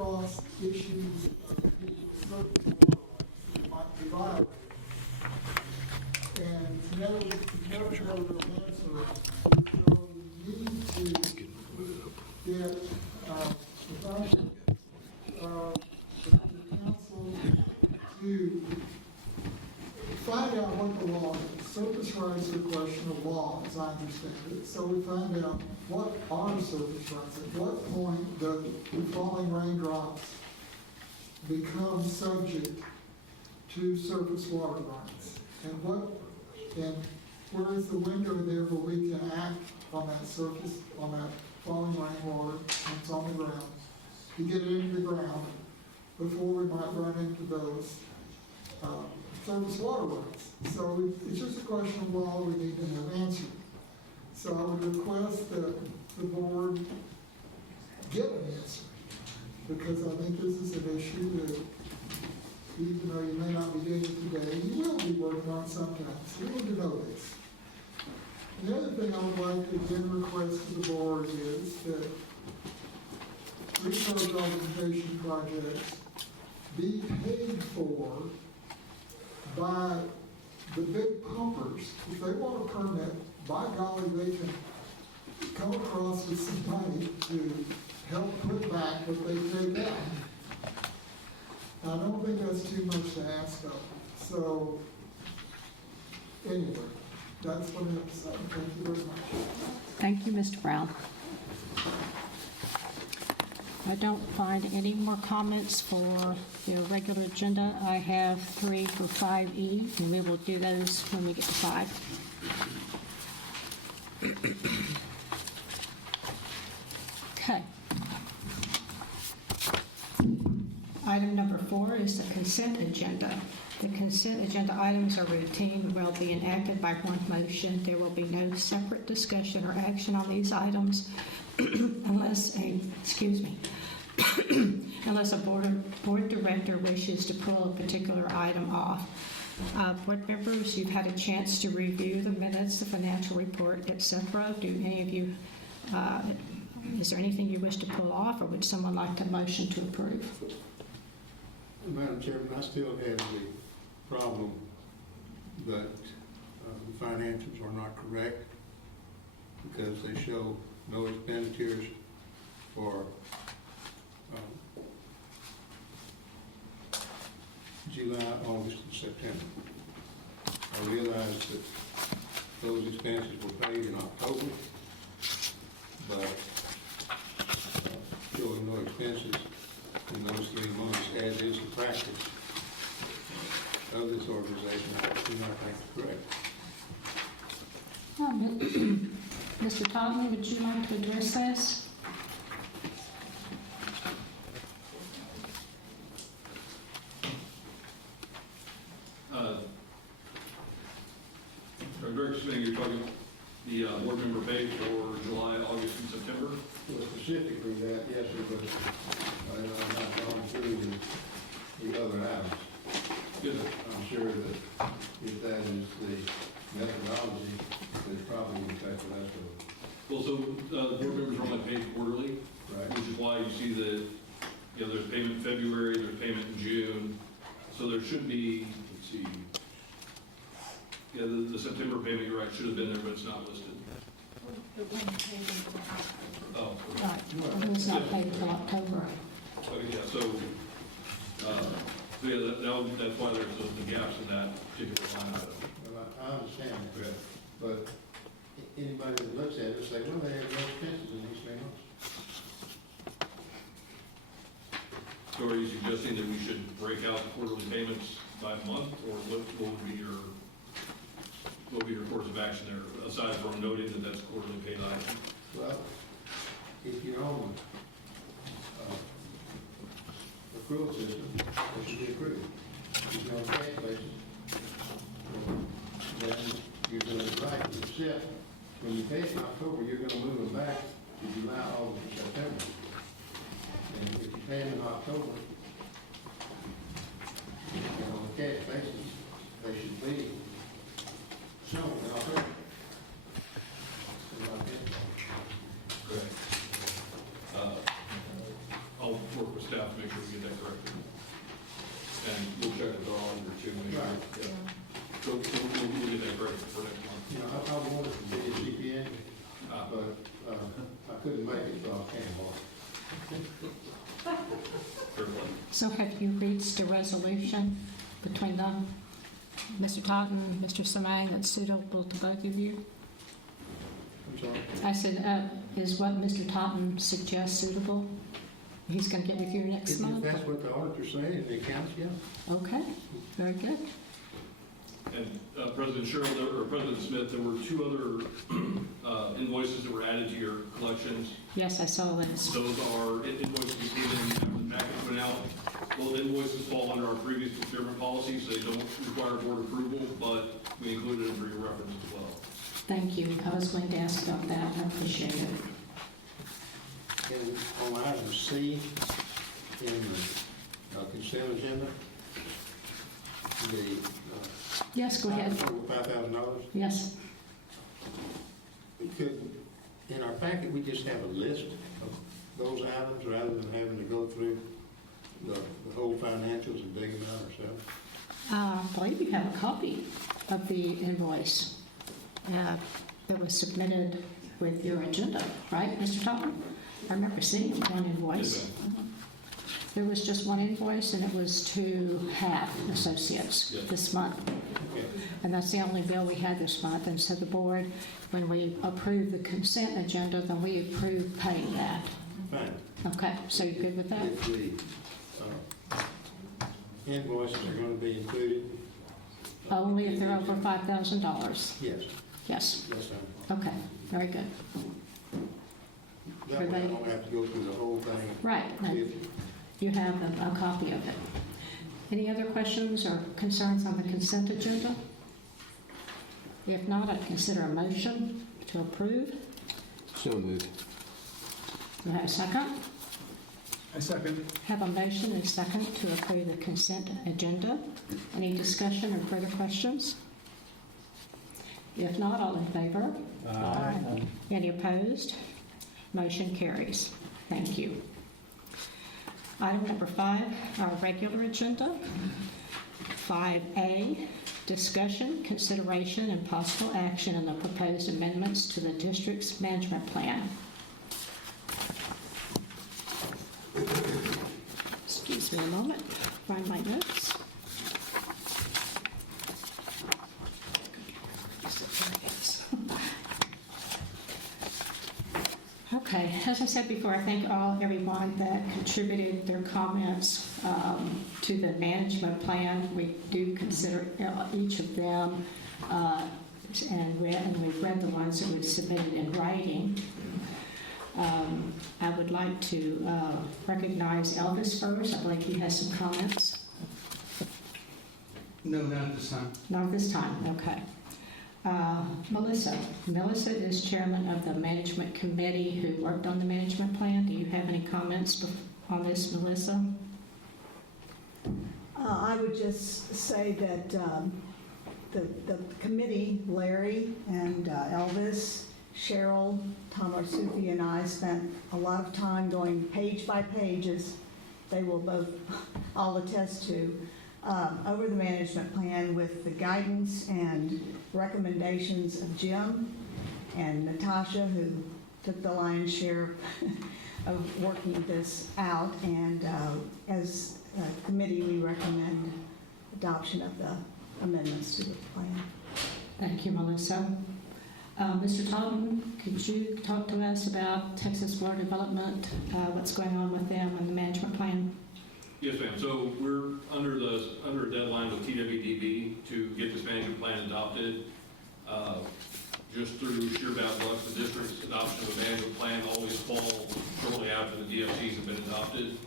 across issues of certain laws might be violated. And it's never had a real answer. So we need to get the council to find out what the law is. Surface rights are a question of law, as I understand it. So we find out what are surface rights. At what point do the falling raindrops become subject to surface water rights? And where is the window there where we can act on that surface, on that falling rainwater that's on the ground, to get it into the ground before we might run into those surface water rights. So it's just a question of law we need to have answered. So I would request that the board get an answer, because I think this is an issue that, even though you may not be doing it today, you will be working on sometimes. You need to know this. The other thing I would like to again request to the board is that resource augmentation projects be paid for by the big pumpers. If they want a permit, by golly, they can come across with some money to help put back what they take out. I don't think that's too much to ask of. So, anyway, that's what I have to say. Thank you very much. Thank you, Mr. Brown. I don't find any more comments for the regular agenda. I have 3 for 5E, and we will do those when we get to 5. Okay. Item number 4 is the consent agenda. The consent agenda items are routine and will be enacted by one motion. There will be no separate discussion or action on these items unless a board director wishes to pull a particular item off. Board members, you've had a chance to review the minutes, the financial report, etc. Do any of you, is there anything you wish to pull off, or would someone like to motion to approve? Madam Chairman, I still have the problem that the financials are not correct, because they show no expenditures for July, August, and September. I realize that those expenses were paid in October, but showing no expenses in those 3 months, as is the practice of this organization, I do not think it's correct. Mr. Todley, would you like to address this? Director Smith, you're talking the board member pay for July, August, and September? Well, specifically that, yes, sir, but I'm not going through the other items. Good. I'm sure that if that is the methodology, it's probably in fact that's Well, so the board members are only paid quarterly, right. which is why you see that, there's payment in February, there's payment in June. So there should be, let's see, the September payment, you're right, should have been there, but it's not listed. Oh, okay. Right, it was not paid until October. Okay, yeah, so that's why there's the gaps in that particular line item. Well, I understand that, but anybody that looks at it will say, well, they have no expenses in these 3 months. So are you suggesting that we should break out quarterly payments by month, or what would be your course of action there, aside from noting that that's a quarterly paid item? Well, if you're on accrual system, it should be accrued. If you're on cash basis, then you're doing it right. Except when you pay it in October, you're going to move them back to July, August, and September. And if you pay them in October, and on a cash basis, they should be shown in October. Correct. I'll work with staff to make sure we get that corrected. And we'll check with our auditor too, make sure, yeah. So we'll get that corrected for next month. You know, I wanted to be a CPA, but I couldn't make it, so I can't. Fair play. So have you reached a resolution between them, Mr. Totten and Mr. Samang, that's suitable to both of you? I'm sorry. I said, is what Mr. Totten suggests suitable? He's going to get with you next If month? that's what the auditor's saying, and the accounts, yeah. Okay, very good. And President Sherrill, or President Smith, there were two other invoices that were added to your collections. Yes, I saw this. Those are invoices we came in after the package went out. Those invoices fall under our previous procurement policy, so they don't require board approval, but we included them for your reference as well. Thank you. I was going to ask about that. I appreciate it. And on item C, in the consent agenda, the Yes, go ahead. $5,000, Yes. we could, in our packet, we just have a list of those items rather than having to go through the whole financials and dig them out ourselves. I believe you have a copy of the invoice that was submitted with your agenda, right, Mr. Totten? I remember seeing one invoice. There was just one invoice, and it was to Hat Associates Yes. this month. Okay. And that's the only bill we had this month. And so the board, when we approve the consent agenda, then we approve paying that. Fine. Okay, so you're good with that? If the invoices are going to be included, Only if they're over $5,000. yes, Yes. yes, sir. Okay, very good. That way I don't have to go through the whole thing. Right. You have a copy of it. Any other questions or concerns on the consent agenda? If not, I'd consider a motion to approve. So moved. Do I have a second? I second. Have a motion and a second to approve the consent agenda. Any discussion or further questions? If not, all in favor? Aye. Any opposed? Motion carries. Thank you. Item number 5, our regular agenda. 5A, discussion, consideration, and possible action on the proposed amendments to the district's management plan. Excuse me a moment, find my notes. Okay, as I said before, I thank everyone that contributed their comments to the management plan. We do consider each of them, and we've read the ones that we've submitted in writing. I would like to recognize Elvis first. I believe he has some comments. No, not this time. Not this time, okay. Melissa. Melissa is chairman of the management committee who worked on the management plan. Do you have any comments on this, Melissa? I would just say that the committee, Larry and Elvis, Cheryl, Tom Arsufi, and I spent a lot of time going page by page, as they will both all attest to, over the management plan with the guidance and recommendations of Jim and Natasha, who took the lion's share of working this out. And as a committee, we recommend adoption of the amendments to the plan. Thank you, Melissa. Mr. Totten, could you talk to us about Texas Water Development, what's going on with them and the management plan? Yes, ma'am. So we're under a deadline with TWDB to get this management plan adopted. Just through sheer bad luck, the district's adoption of a management plan always falls shortly after the DFCs have been adopted.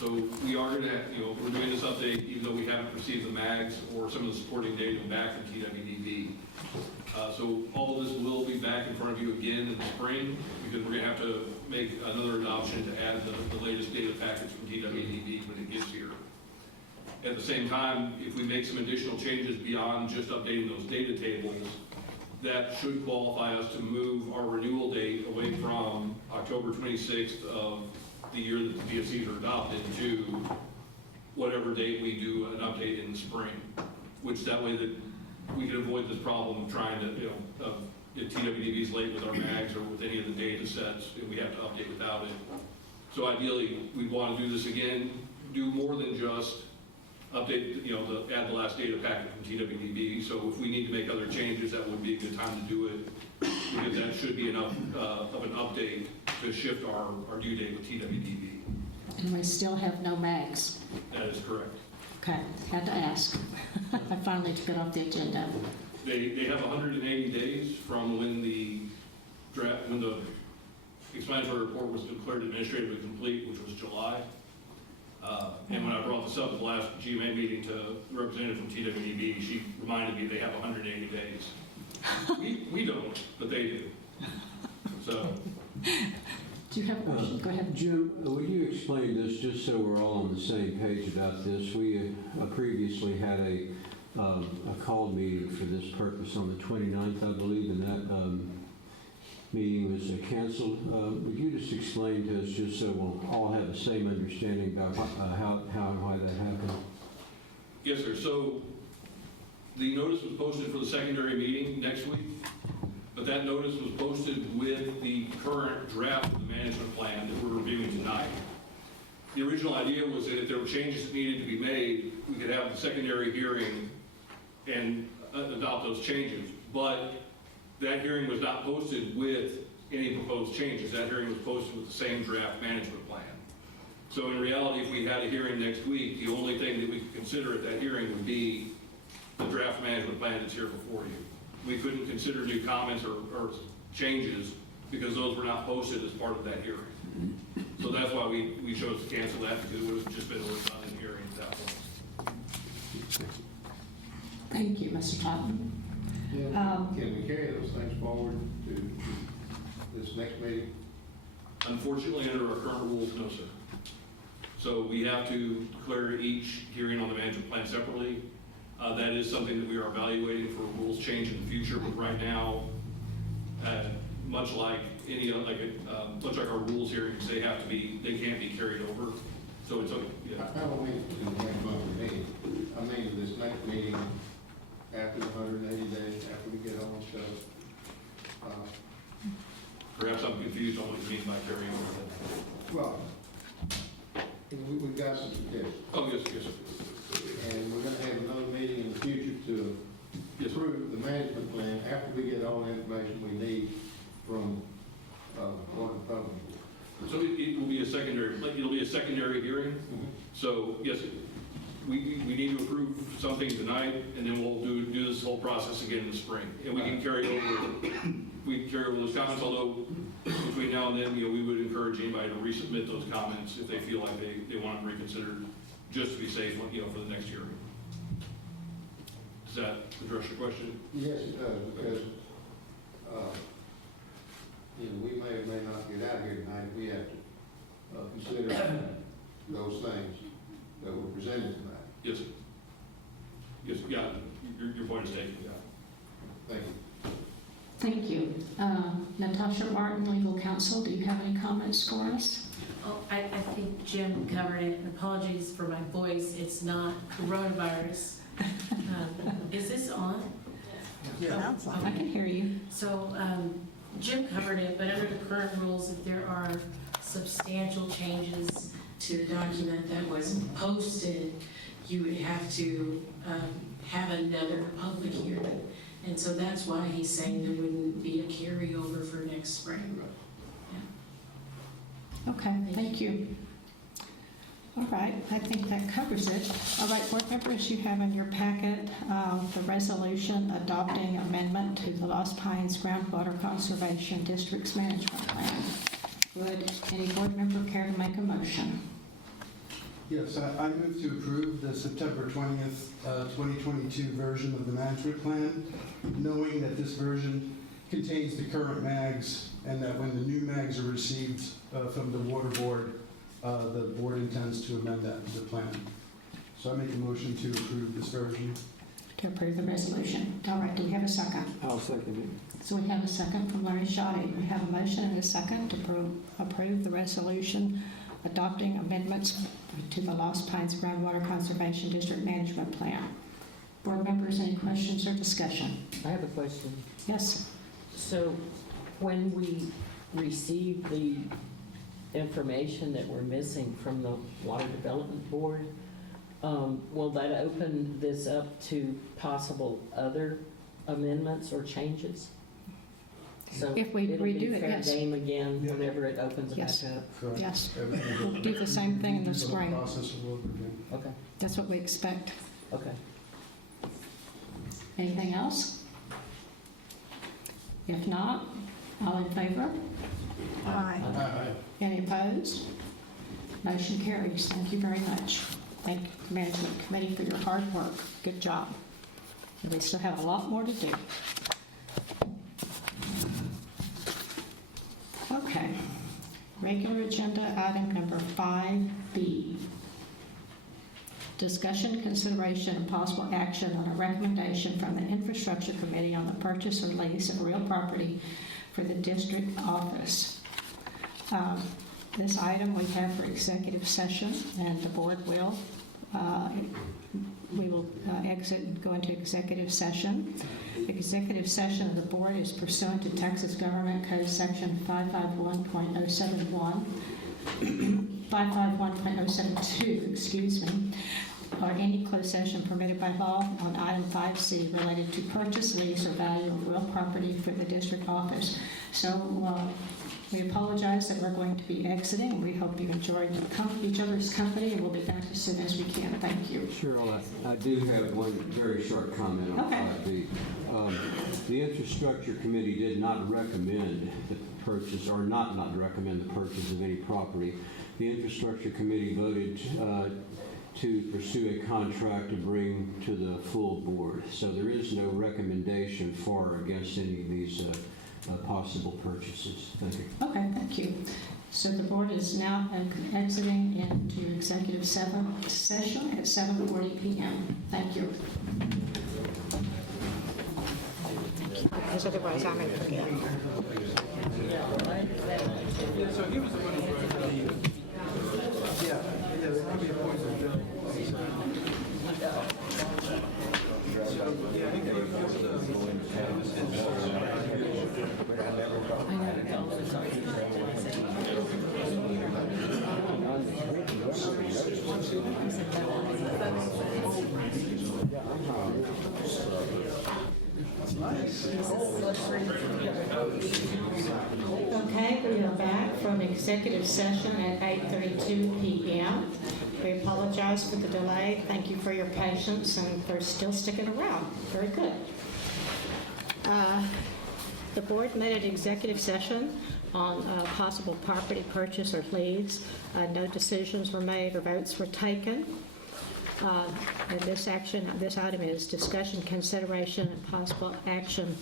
So we are going to, we're doing this update even though we haven't received the MAGs or some of the supporting data back from TWDB. So all of this will be back in front of you again in the spring, because we're going to have to make another adoption to add the latest data package from TWDB when it gets here. At the same time, if we make some additional changes beyond just updating those data tables, that should qualify us to move our renewal date away from October 26th of the year that the DFCs are adopted to whatever date we do an update in the spring, which that way that we can avoid this problem of trying to, get TWDBs late with our mags or with any of the data sets, and we have to update without it. So ideally, we want to do this again, do more than just update, add the last data packet from TWDB. So if we need to make other changes, that would be a good time to do it, because that should be enough of an update to shift our due date with TWDB. And we still have no mags. That is correct. Okay, had to ask. I finally took it off the agenda. They have 180 days from when the explanatory report was declared administratively complete, which was July. And when I brought this up at the last GMA meeting to the representative from TWDB, she reminded me they have 180 days. We don't, but they do. So. Do you have a question? Go ahead. Jim, would you explain this just so we're all on the same page about this? We previously had a called meeting for this purpose on the 29th, I believe, and that meeting was canceled. Would you just explain to us, just so we'll all have the same understanding about how and why that happened? Yes, sir. So the notice was posted for the secondary meeting next week, but that notice was posted with the current draft of the management plan that we're reviewing tonight. The original idea was that if there were changes that needed to be made, we could have the secondary hearing and adopt those changes. But that hearing was not posted with any proposed changes. That hearing was posted with the same draft management plan. So in reality, if we had a hearing next week, the only thing that we could consider at that hearing would be the draft management plan that's here before you. We couldn't consider new comments or changes because those were not posted as part of that hearing. So that's why we chose to cancel that, because it would have just been a work on in hearing at that point. Thank you, Mr. Totten. Can we carry those things forward to this next meeting? Unfortunately, under our current rules, no, sir. So we have to declare each hearing on the management plan separately. That is something that we are evaluating for rules change in the future, but right now, much like our rules hearings, they can't be carried over. So it's okay. Yeah. I don't mean to the next monthly meeting. I mean this next meeting after the 180 days, after we get all the stuff. Perhaps I'm confused on what you mean by carrying over. Well, we've got some suggestions. Oh, yes, sir. And we're going to have another meeting in the future to approve the management plan after we get all the information we need from Water and Public. So it will be a secondary hearing. So yes, we need to approve something tonight, and then we'll do this whole process again in the spring. And we can carry over those comments, although between now and then, we would encourage anybody to resubmit those comments if they feel like they want them reconsidered, just to be safe, for the next hearing. Does that address your question? Yes, it does, because we may or may not get out here tonight if we have to consider those things that were presented tonight. Yes, sir. Yes, yeah, your point is taken, yeah. Thank you. Thank you. Natasha Martin, legal counsel, do you have any comments for us? Oh, I think Jim covered it. Apologies for my voice. It's not coronavirus. Is this on? Yeah. Oh, I can hear you. So Jim covered it, but under the current rules, if there are substantial changes to the document that was posted, you would have to have another public hearing. And so that's why he's saying there wouldn't be a carryover for next spring. Okay, thank you. All right, I think that covers it. All right, board members, you have in your packet the resolution adopting amendment to the Lost Pines Groundwater Conservation District's Management Plan. Would any board member care to make a motion? Yes, I move to approve the September 20th, 2022 version of the management plan, knowing that this version contains the current mags and that when the new mags are received from the water board, the board intends to amend that to the plan. So I make a motion to approve this version. To approve the resolution. All right, do we have a second? I'll second it. So we have a second from Larry Shoddy. We have a motion and a second to approve the resolution adopting amendments to the Lost Pines Groundwater Conservation District Management Plan. Board members, any questions or discussion? I have a question. Yes? So when we receive the information that we're missing from the Water Development Board, will that open this up to possible other amendments or changes? So If we it'll be redo it, fair yes. game again whenever it opens Yes. back up? Correct. Yes. Everything will- We'll do the same thing in the whole spring. process will over again. Okay, That's what we expect. okay. Anything else? If not, all in favor? Aye. Any opposed? Motion carries. Thank you very much. Thank you, Management Committee, for your hard work. Good job. And we still have a lot more to do. Okay. Regular agenda item number 5B. Discussion, consideration, and possible action on a recommendation from the Infrastructure Committee on the purchase or lease of real property for the district office. This item we have for executive session, and the board will, we will exit and go into executive session. Executive session of the board is pursuant to Texas Government Code Section 551.071, 551.072, excuse me, or any closed session permitted by law on item 5C related to purchase, lease, or value of real property for the district office. So we apologize that we're going to be exiting. We hope you enjoyed each other's company, and we'll be back as soon as we can. Thank you. Sure, I do have one very short comment on Okay. 5B. The Infrastructure Committee did not recommend the purchase, or not recommend the purchase of any property. The Infrastructure Committee voted to pursue a contract to bring to the full board. So there is no recommendation for or against any of these possible purchases. Thank you. Okay, thank you. So the board is now exiting into executive session at 7:40 p.m. Thank you. Because otherwise I'm going to forget. Okay, we are back from executive session at 8:32 p.m. We apologize for the delay. Thank you for your patience and for still sticking around. Very good. The board met at executive session on possible property purchase or lease. No decisions were made or votes were taken. And this item is discussion, consideration, and possible action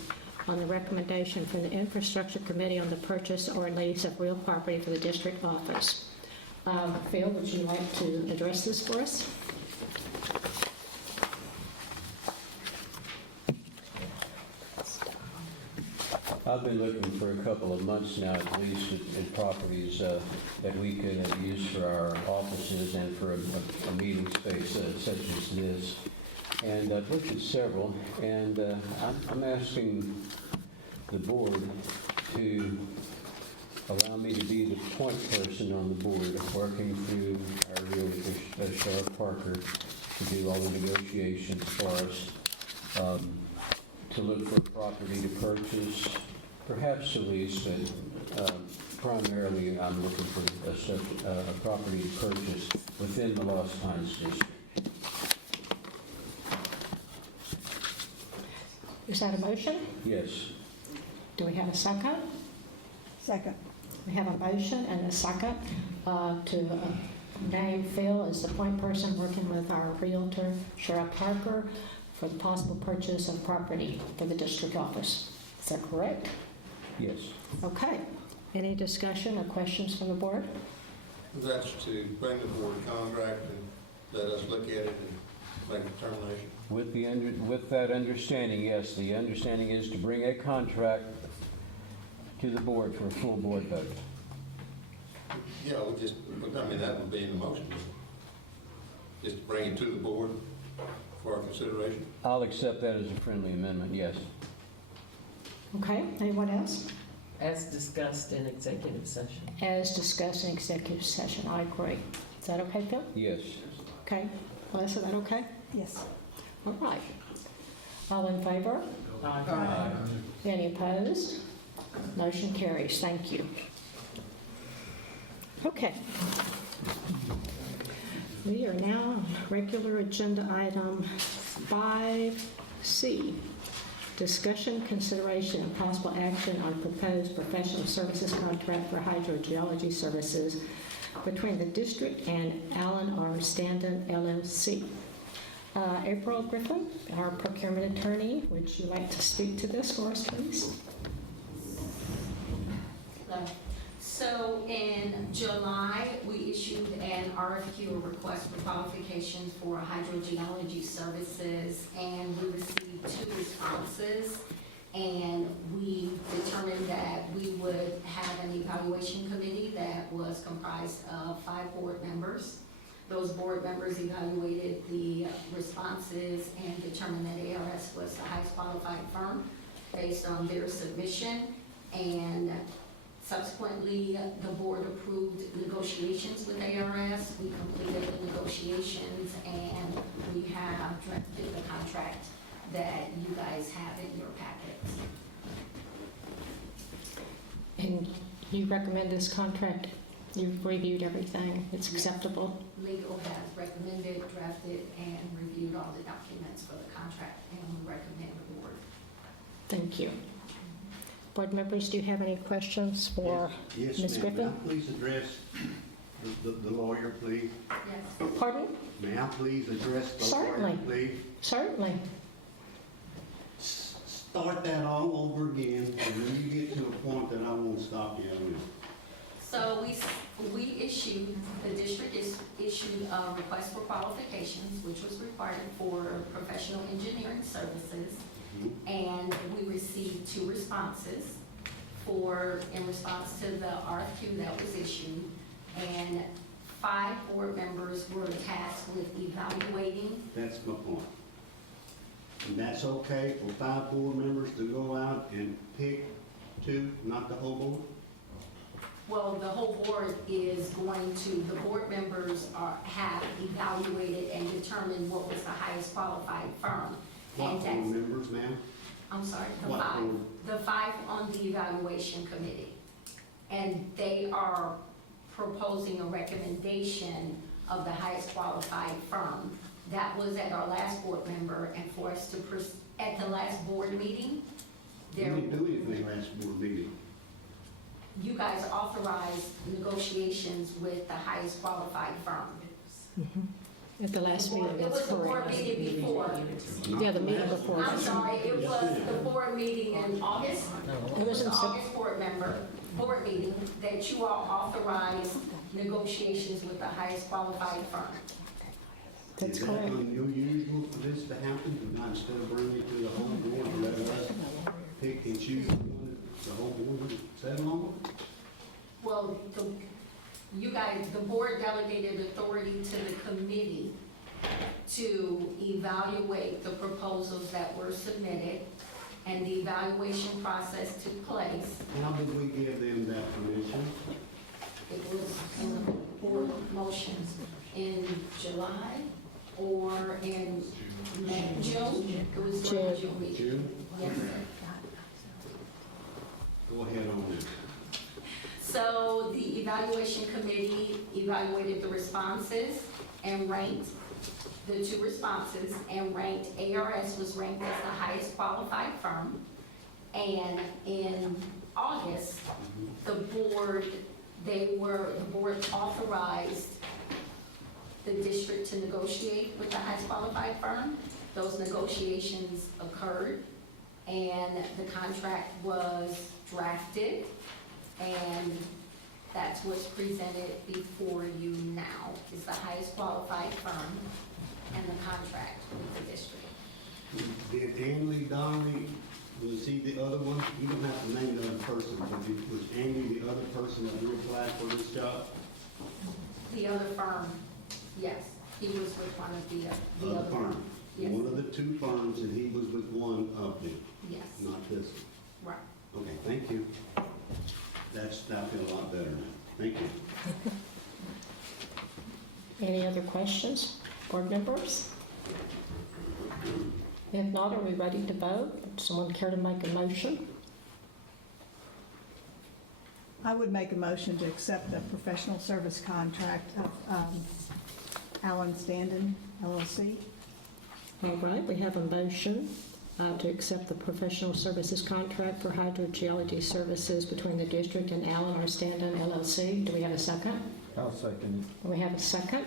on the recommendation from the Infrastructure Committee on the purchase or lease of real property for the district office. Phil, would you like to address this for us? I've been looking for a couple of months now at least at properties that we could use for our offices and for a meeting space such as this. And I've looked at several, and I'm asking the board to allow me to be the point person on the board, working through our realtor, Sheriff Parker, to do all the negotiations for us, to look for a property to purchase, perhaps a lease, but primarily I'm looking for a property to purchase within the Lost Pines District. Is that a motion? Yes. Do we have a second? Second. We have a motion and a second to name Phil as the point person working with our realtor, Sheriff Parker, for the possible purchase of property for the district office. Is that correct? Yes. Okay. Any discussion or questions from the board? That's to bring the board contract and let us look at it and make a determination. With that understanding, yes, the understanding is to bring a contract to the board for a full board vote. Yeah, we just, I mean, that would be in the motion. Just to bring it to the board for our consideration. I'll accept that as a friendly amendment, yes. Okay, anyone else? As discussed in executive session. As discussed in executive session, I agree. Is that okay, Phil? Yes. Okay. Melissa, that okay? Yes. All right. All in favor? Any opposed? Motion carries. Thank you. Okay. We are now on regular agenda item 5C. Discussion, consideration, and possible action on proposed professional services contract for hydrogeology services between the district and Allen R. Standen LLC. April Griffin, our procurement attorney, would you like to speak to this for us, please? So in July, we issued an RFQ, a request for qualifications for hydrogeology services, and we received 2 responses. And we determined that we would have an evaluation committee that was comprised of 5 board members. Those board members evaluated the responses and determined that ARS was the highest qualified firm based on their submission. And subsequently, the board approved negotiations with ARS. We completed the negotiations, and we have drafted the contract that you guys have in your packets. And you recommend this contract? You've reviewed everything? It's acceptable? Legal has recommended, drafted, and reviewed all the documents for the contract, and we recommend the board. Thank you. Board members, do you have any questions for Yes, Ms. ma'am. Griffin? May I please address the lawyer, please? Yes. Pardon? May I please address the Certainly. lawyer, please? Certainly. Start that all over again, and when you get to a point that I won't stop you, I will. So the district issued a request for qualifications, which was required for professional engineering services. And we received 2 responses in response to the RFQ that was issued. And 5 board members were tasked with evaluating. That's my point. And that's okay for 5 board members to go out and pick 2, not the whole board? Well, the whole board is going to, the board members have evaluated and determined what was the highest qualified firm. What And board that's, members, ma'am? I'm sorry, What board? the 5 on the evaluation committee. And they are proposing a recommendation of the highest qualified firm. That was at our last board member, and for us to, at the last board meeting, We didn't do anything last board meeting. you guys authorized negotiations with the highest qualified firm. At the last meeting, It that's was the board correct. meeting before. Yeah, the meeting before. I'm sorry, it was the board meeting in August. It was in the August board meeting that you all authorized negotiations with the highest qualified firm. That's Is correct. that unusual for this to happen, and not instead of bringing it to the whole board, and let us pick and choose the one that the whole board would settle on? Well, the board delegated authority to the committee to evaluate the proposals that were submitted, and the evaluation process took place. How did we give them that permission? It was in the board motions in July or in June. It was during the June meeting. June? Yes, sir. Go ahead on that. So the evaluation committee evaluated the responses and ranked the 2 responses, and ranked, ARS was ranked as the highest qualified firm. And in August, the board authorized the district to negotiate with the highest qualified firm. Those negotiations occurred, and the contract was drafted, and that's what's presented before you now, is the highest qualified firm and the contract with the district. Did Anley Donnelly Was he the other one? You don't have to name the other person, but was Amy the other person that you applied for this job? The other firm, yes, he was with one of the other Firm. firm. Yes, One of the two firms, and he was with one of them, yes, not this. right. Okay, thank you. I feel a lot better now. Thank you. Any other questions, board members? If not, are we ready to vote? Someone care to make a motion? I would make a motion to accept the professional service contract of Allen Standen LLC. All right, we have a motion to accept the professional services contract for hydrogeology services between the district and Allen R. Standen LLC. Do we have a second? I'll second We have a second.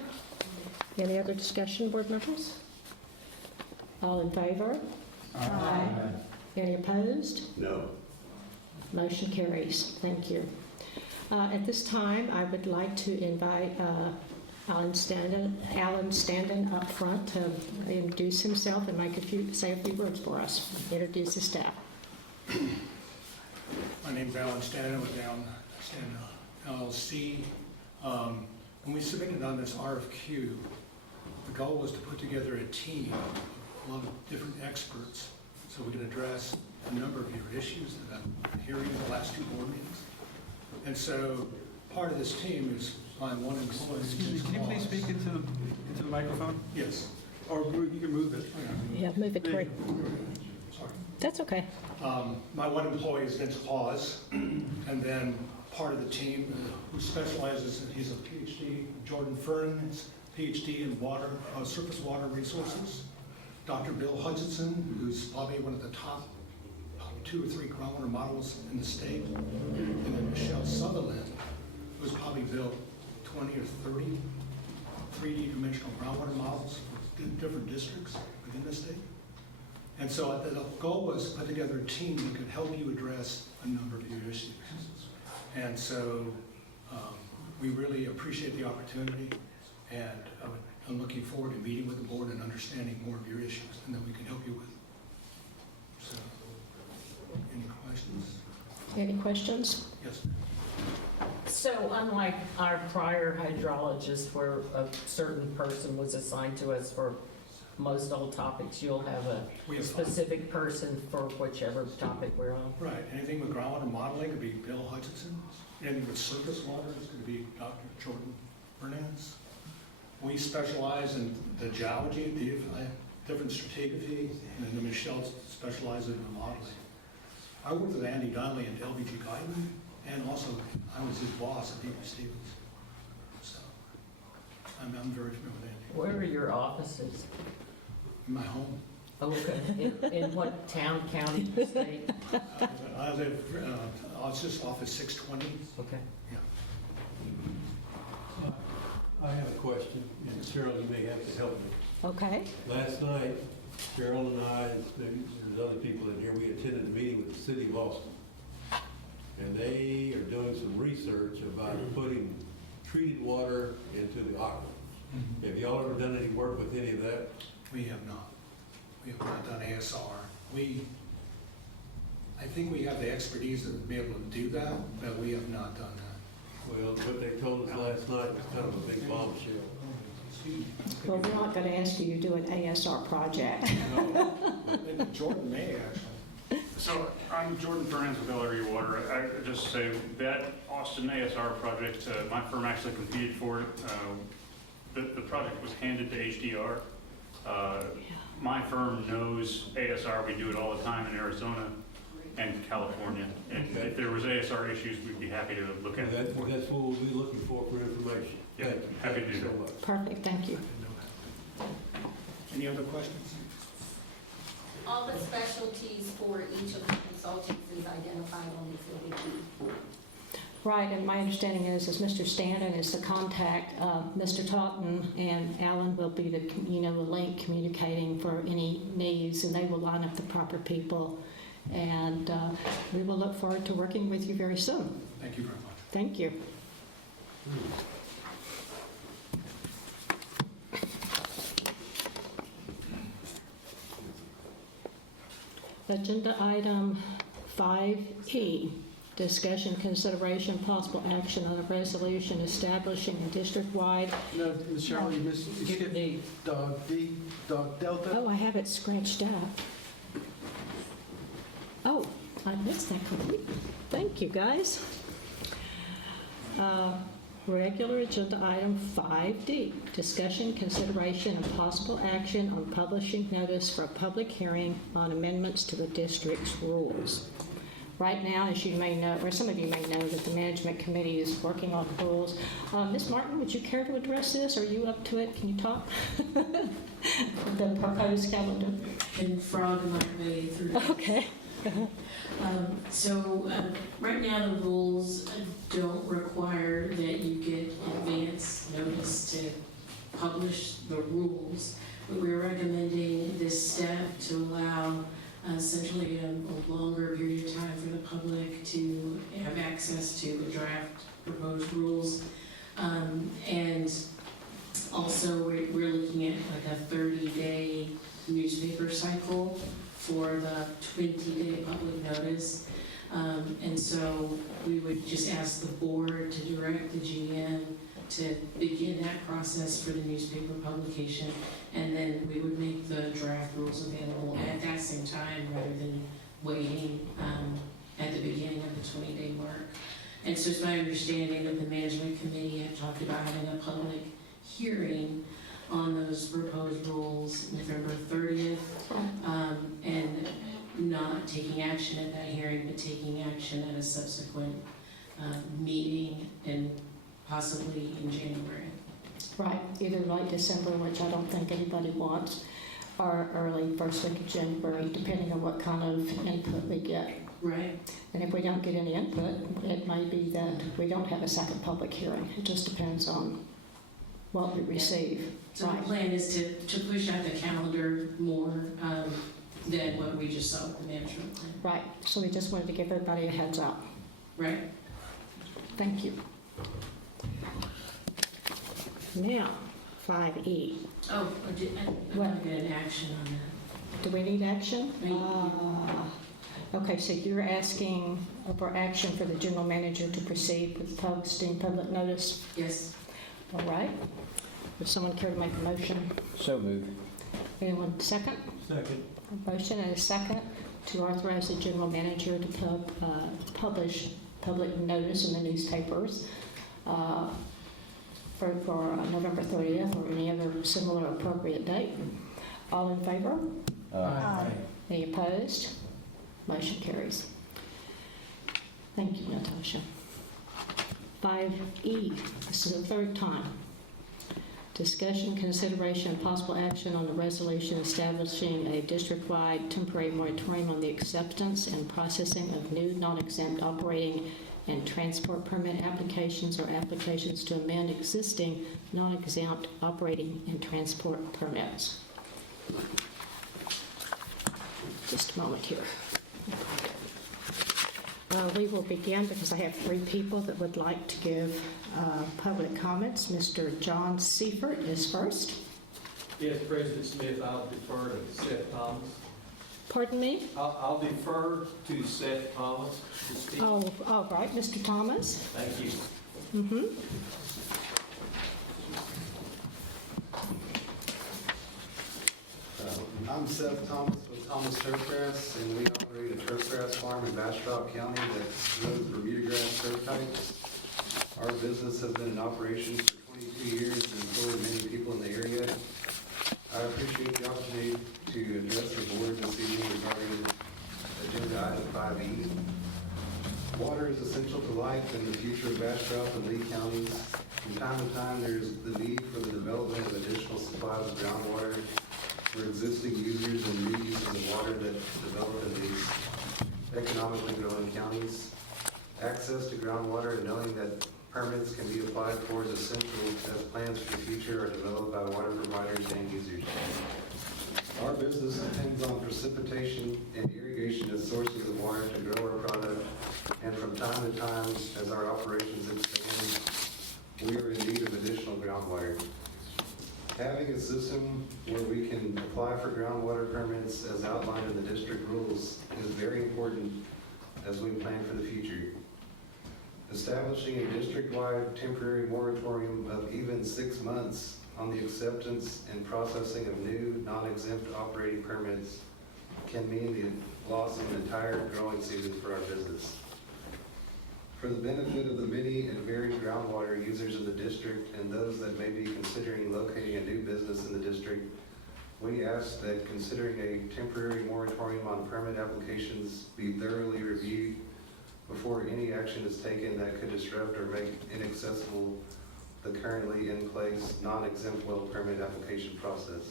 Any other discussion, board members? All in favor? Aye. Any opposed? No. Motion carries. Thank you. At this time, I would like to invite Alan Standen up front to introduce himself and say a few words for us. Introduce the staff. My name's Alan Standen with Allen Standen LLC. When we submitted on this RFQ, the goal was to put together a team of a lot of different experts so we could address a number of your issues that I've been hearing in the last two board meetings. And so part of this team is find one employee. Excuse me, can you please speak into the microphone? Yes. Or you can move it. Yeah, move it toward. Sorry. That's okay. My one employee is Vince Claus, and then part of the team who specializes, he's a PhD, Jordan Fern, PhD in water, surface water resources. Dr. Bill Hutchinson, who's probably one of the top 2 or 3 groundwater models in the state. And then Michelle Sutherland, who's probably built 20 or 30 3D dimensional groundwater models for different districts within the state. And so the goal was to put together a team that could help you address a number of your issues. And so we really appreciate the opportunity, and I'm looking forward to meeting with the board and understanding more of your issues and that we can help you with. So, any questions? Any questions? Yes. So unlike our prior hydrologist where a certain person was assigned to us for most all topics, you'll have We a have specific person for whichever topic we're on? Right, anything with groundwater modeling could be Bill Hutchinson. Anything with surface water is going to be Dr. Jordan Fernandez. We specialize in the geology, the different stratigraphy, and then Michelle specializes in the modeling. I worked with Andy Donnelly and LBG Guyton, and also I was his boss at D.P. Stevens. So I'm very familiar with Andy. Where are your offices? In my home. Oh, okay. In what town, county, state? I live, it's just off of 620. Okay. Yeah. I have a question, and Cheryl, you may have to help me. Okay. Last night, Cheryl and I, there's other people in here, we attended a meeting with the city of Austin. And they are doing some research about putting treated water into the aquifers. Have y'all ever done any work with any of that? We have not. We have not done ASR. I think we have the expertise to be able to do that, but we have not done that. Well, what they told us last night was kind of a big bombshell. Well, we're not going to ask you to do an ASR project. And Jordan may actually. So I'm Jordan Fernandez with LRU Water. I just say that Austin ASR project, my firm actually competed for it. The project was handed to HDR. My firm knows ASR. We do it all the time in Arizona and California. And if there was ASR issues, we'd be happy to look at it. That's what we'll be looking for information. Yeah, Thank you. happy to do Thank you that. so much. Perfect, thank you. Any other questions? All the specialties for each of the consultants is identified on Exhibit B. Right, and my understanding is Mr. Standen is the contact, Mr. Totten and Alan will be the link communicating for any needs, and they will line up the proper people. And we will look forward to working with you very soon. Thank you very much. Thank you. Agenda item 5E, discussion, consideration, possible action on a resolution establishing a district-wide. No, Ms. Cheryl, you missed, you skipped dog D, dog Delta. Oh, I have it scratched out. Oh, I missed that completely. Thank you, guys. Regular agenda item 5D, discussion, consideration, and possible action on publishing notice for a public hearing on amendments to the district's rules. Right now, as you may know, or some of you may know, that the management committee is working on rules. Ms. Martin, would you care to address this? Are you up to it? Can you talk? The proposed calendar. And frog my way through. Okay. Right now, the rules don't require that you get advance notice to publish the rules, but we're recommending this step to allow essentially a longer period of time for the public to have access to the draft proposed rules. And also, we're looking at like a 30-day newspaper cycle for the 20-day public notice. And so we would just ask the board to direct the GM to begin that process for the newspaper publication, and then we would make the draft rules available at that same time rather than waiting at the beginning of the 20-day mark. And so it's my understanding that the management committee had talked about having a public hearing on those proposed rules November 30th, and not taking action at that hearing, but taking action at a subsequent meeting and possibly in January. Right, either late December, which I don't think anybody wants, or early first week of January, depending on what kind of input we get. Right. And if we don't get any input, it may be that we don't have a second public hearing. It just depends on what we receive. So Right. the plan is to push out the calendar more than what we just saw with the management plan. Right, so we just wanted to give everybody a heads up. Right. Thank you. Now, 5E. Oh, I want to get an action on that. Do we need action? Right. Okay, so you're asking for action for the general manager to proceed with posting public notice? Yes. All right. Would someone care to make a motion? So moved. Anyone second? Second. A motion and a second to authorize the general manager to publish public notice in the newspapers for November 30th or any other similar appropriate date. All in favor? Aye. Any opposed? Motion carries. Thank you, Natasha. 5E, this is the third time. Discussion, consideration, and possible action on the resolution establishing a district-wide temporary moratorium on the acceptance and processing of new non-exempt operating and transport permit applications or applications to amend existing non-exempt operating and transport permits. Just a moment here. We will begin because I have 3 people that would like to give public comments. Mr. John Seifert is first. Yes, President Smith, I'll defer to Seth Thomas. Pardon me? I'll defer to Seth Thomas to speak. Oh, all right, Mr. Thomas. Thank you. Mm-hmm. I'm Seth Thomas with Thomas Turfgrass, and we operate a turfgrass farm in Bastrop County that grows Bermuda grass turf types. Our business has been in operation for 22 years and employed many people in the area. I appreciate the opportunity to address the board this evening regarding agenda item 5E. Water is essential to life and the future of Bastrop and Lee counties. From time to time, there's the need for the development of additional supplies of groundwater for existing users and new uses of water that develop in these economically growing counties. Access to groundwater and knowing that permits can be applied for is essential as plans for the future are developed by water providers and users. Our business depends on precipitation and irrigation as sources of water to grow our product, and from time to time, as our operations expand, we are in need of additional groundwater. Having a system where we can apply for groundwater permits as outlined in the district rules is very important as we plan for the future. Establishing a district-wide temporary moratorium of even 6 months on the acceptance and processing of new non-exempt operating permits can mean the loss of an entire growing season for our business. For the benefit of the many and varied groundwater users in the district and those that may be considering locating a new business in the district, we ask that considering a temporary moratorium on permit applications be thoroughly reviewed before any action is taken that could disrupt or make inaccessible the currently in place non-exempt well permit application process.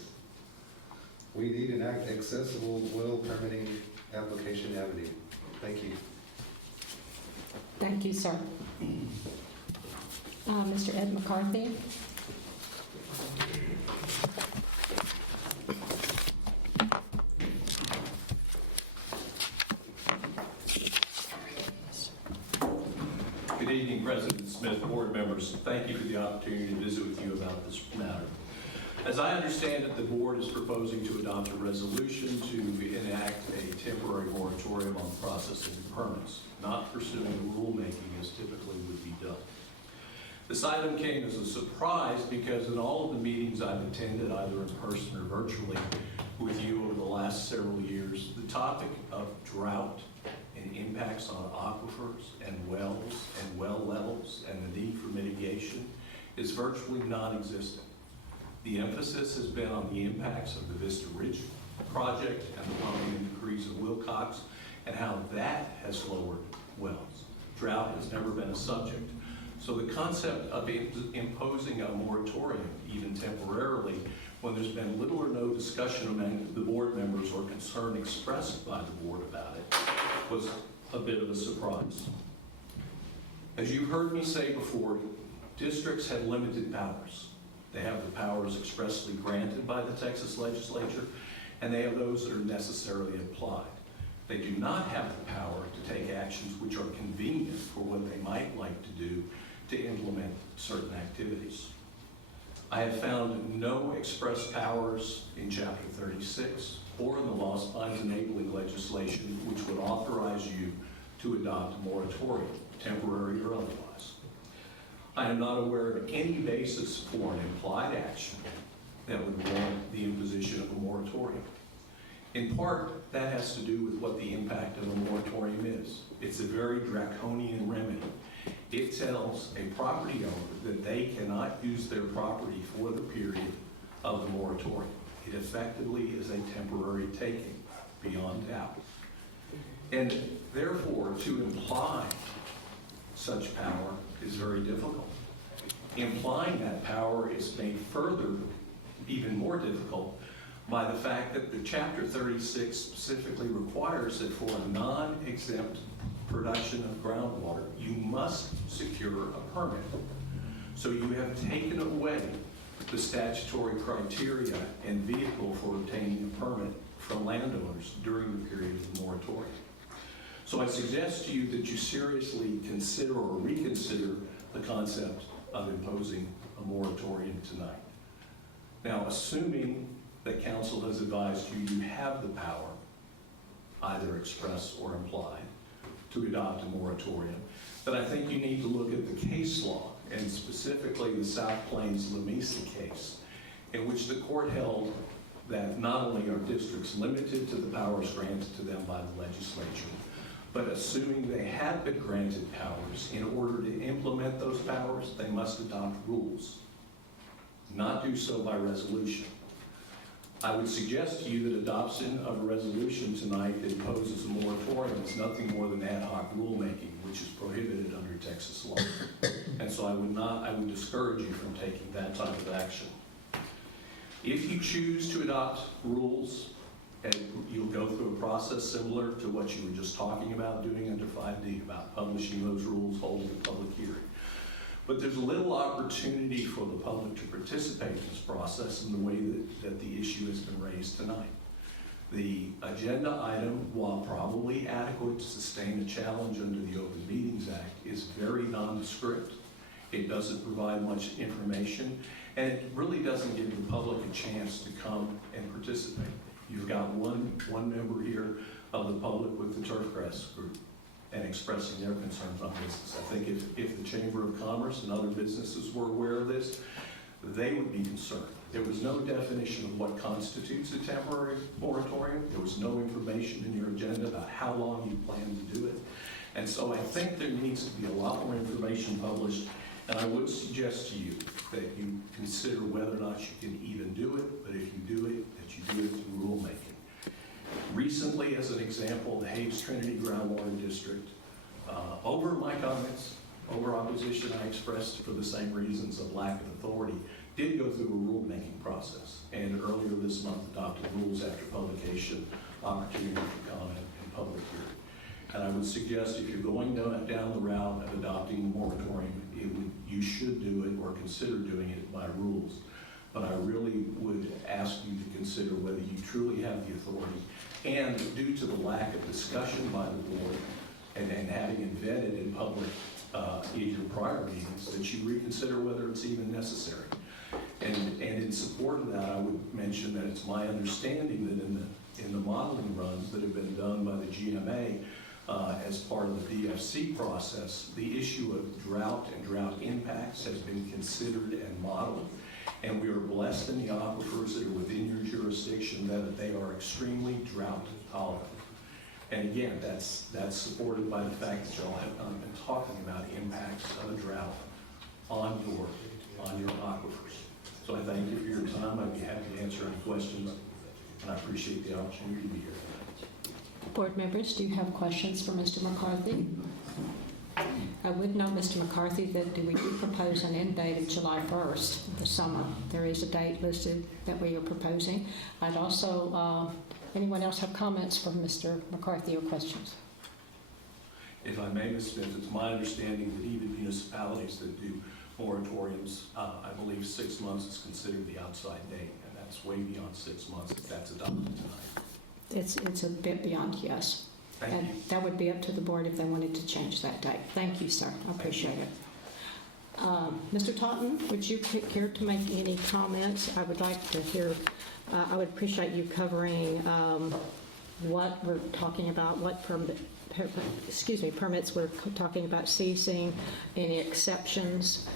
We need an accessible well permitting application avenue. Thank you. Thank you, sir. Mr. Ed McCarthy? Good evening, President Smith, board members. Thank you for the opportunity to visit with you about this matter. As I understand it, the board is proposing to adopt a resolution to enact a temporary moratorium on processing permits, not pursuing rulemaking as typically would be done. This item came as a surprise because in all of the meetings I've attended, either in person or virtually with you over the last several years, the topic of drought and impacts on aquifers and wells and well levels and the need for mitigation is virtually non-existent. The emphasis has been on the impacts of the Vista Ridge project and the pumping and decrees of Wilcox and how that has lowered wells. Drought has never been a subject. So the concept of imposing a moratorium, even temporarily, when there's been little or no discussion among the board members or concern expressed by the board about it, was a bit of a surprise. As you've heard me say before, districts have limited powers. They have the powers expressly granted by the Texas legislature, and they have those that are necessarily applied. They do not have the power to take actions which are convenient for what they might like to do to implement certain activities. I have found no express powers in Chapter 36 or in the Lost Fines Enabling legislation which would authorize you to adopt a moratorium, temporary or otherwise. I am not aware of any basis for an implied action that would warrant the imposition of a moratorium. In part, that has to do with what the impact of a moratorium is. It's a very draconian remedy. It tells a property owner that they cannot use their property for the period of the moratorium. It effectively is a temporary taking, beyond doubt. And therefore, to imply such power is very difficult. Implying that power is made further, even more difficult, by the fact that the Chapter 36 specifically requires that for a non-exempt production of groundwater, you must secure a permit. So you have taken away the statutory criteria and vehicle for obtaining a permit from landowners during the period of the moratorium. So I suggest to you that you seriously consider or reconsider the concept of imposing a moratorium tonight. Now, assuming that council has advised you have the power, either express or implied, to adopt a moratorium, then I think you need to look at the case law, and specifically the South Plains Lamesa case, in which the court held that not only are districts limited to the powers granted to them by the legislature, but assuming they have been granted powers, in order to implement those powers, they must adopt rules, not do so by resolution. I would suggest to you that adoption of a resolution tonight that imposes a moratorium is nothing more than ad hoc rulemaking, which is prohibited under Texas law. And so I would discourage you from taking that type of action. If you choose to adopt rules, and you'll go through a process similar to what you were just talking about doing under 5D, about publishing those rules, holding a public hearing. But there's little opportunity for the public to participate in this process in the way that the issue has been raised tonight. The agenda item, while probably adequate to sustain a challenge under the Open Meetings Act, is very nondescript. It doesn't provide much information, And it really doesn't give the public a chance to come and participate. You've got one member here of the public with the Turfgrass group and expressing their concerns on business. I think if the Chamber of Commerce and other businesses were aware of this, they would be concerned. There was no definition of what constitutes a temporary moratorium. There was no information in your agenda about how long you plan to do it. And so I think there needs to be a lot more information published, and I would suggest to you that you consider whether or not you can even do it, but if you do it, that you do it through rulemaking. Recently, as an example, the Haves Trinity Groundwater District, over my comments, over opposition I expressed for the same reasons of lack of authority, did go through a rulemaking process, and earlier this month adopted rules after publication, opportunity for comment, and public hearing. And I would suggest if you're going down the route of adopting a moratorium, you should do it or consider doing it by rules. But I really would ask you to consider whether you truly have the authority, and due to the lack of discussion by the board and having it vetted in public in your prior meetings, that you reconsider whether it's even necessary. And in support of that, I would mention that it's my understanding that in the modeling runs that have been done by the GMA as part of the DFC process, the issue of drought and drought impacts has been considered and modeled. And we are blessed in the aquifers that are within your jurisdiction that they are extremely drought tolerant. And again, that's supported by the fact that y'all have been talking about impacts of a drought on your aquifers. So I thank you for your time. I'd be happy to answer any questions, and I appreciate the opportunity to be here. Board members, do you have questions for Mr. McCarthy? I would note, Mr. McCarthy, that we do propose an end date of July 1st, the summer. There is a date listed that we are proposing. I'd also, anyone else have comments from Mr. McCarthy or questions? If I may, Ms. Smith, it's my understanding that even municipalities that do moratoriums, I believe 6 months is considered the outside date, and that's way beyond 6 months if that's adopted tonight. It's a bit beyond, yes. Thank you. That would be up to the board if they wanted to change that date. Thank you, sir. I appreciate it. Mr. Totten, would you care to make any comments? I would like to hear, I would appreciate you covering what we're talking about, what permits we're talking about ceasing, any exceptions,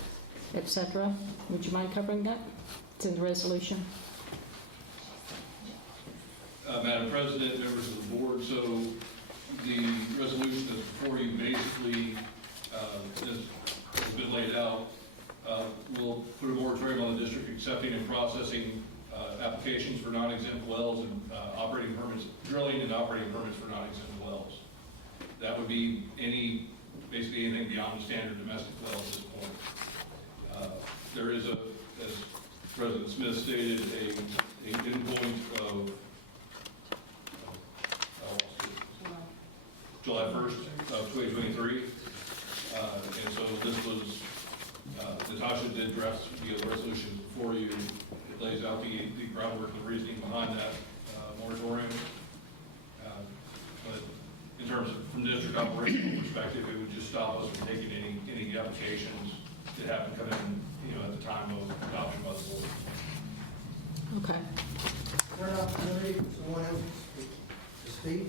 etc. Would you mind covering that? It's in the resolution. Madam President, members of the board, so the resolution that's before you basically, has been laid out, will put a moratorium on the district accepting and processing applications for non-exempt wells and operating permits, drilling and operating permits for non-exempt wells. That would be basically anything beyond the standard domestic well at this point. There is as President Smith stated, a endpoint of July 1st of 2023. And so this was, Natasha did draft the resolution for you. It lays out the groundwork, the reasoning behind that moratorium. But in terms of from the district operational perspective, it would just stop us from taking any applications that happen come in, at the time of adoption by the board. Okay. Is there an opportunity for someone else to speak?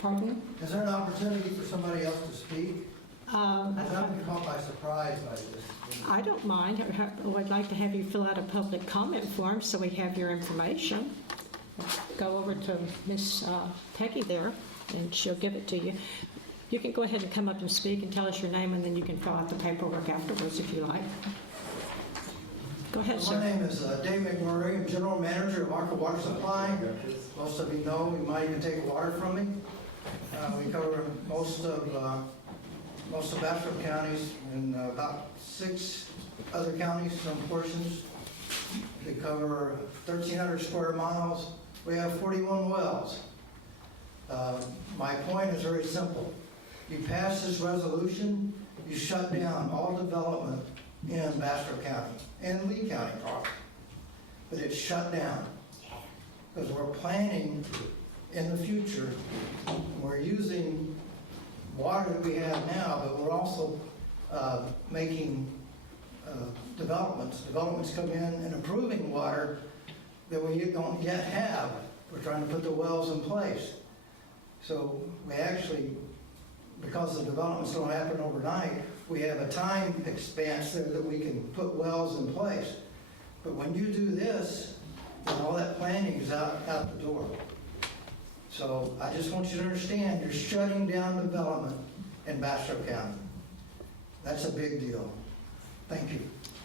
Pardon me? Is there an opportunity for somebody else to speak? I'm caught by surprise by this. I don't mind. I'd like to have you fill out a public comment form so we have your information. Go over to Miss Peggy there, and she'll give it to you. You can go ahead and come up and speak and tell us your name, and then you can fill out the paperwork afterwards if you like. Go ahead, sir. My name is Dave McMurray. I'm General Manager of Arca Water Supply. Most of you know, you might even take water from me. We cover most of Bastrop counties and about 6 other counties, some portions. We cover 1,300 square miles. We have 41 wells. My point is very simple. You pass this resolution, you shut down all development in Bastrop County and Lee County proper. But it's shut down because we're planning in the future. We're using water that we have now, but we're also making Developments come in and approving water that we don't yet have. We're trying to put the wells in place. So we actually, because the developments don't happen overnight, we have a time expanse there that we can put wells in place. But when you do this, then all that planning is out the door. So I just want you to understand, you're shutting down development in Bastrop County. That's a big deal. Thank you.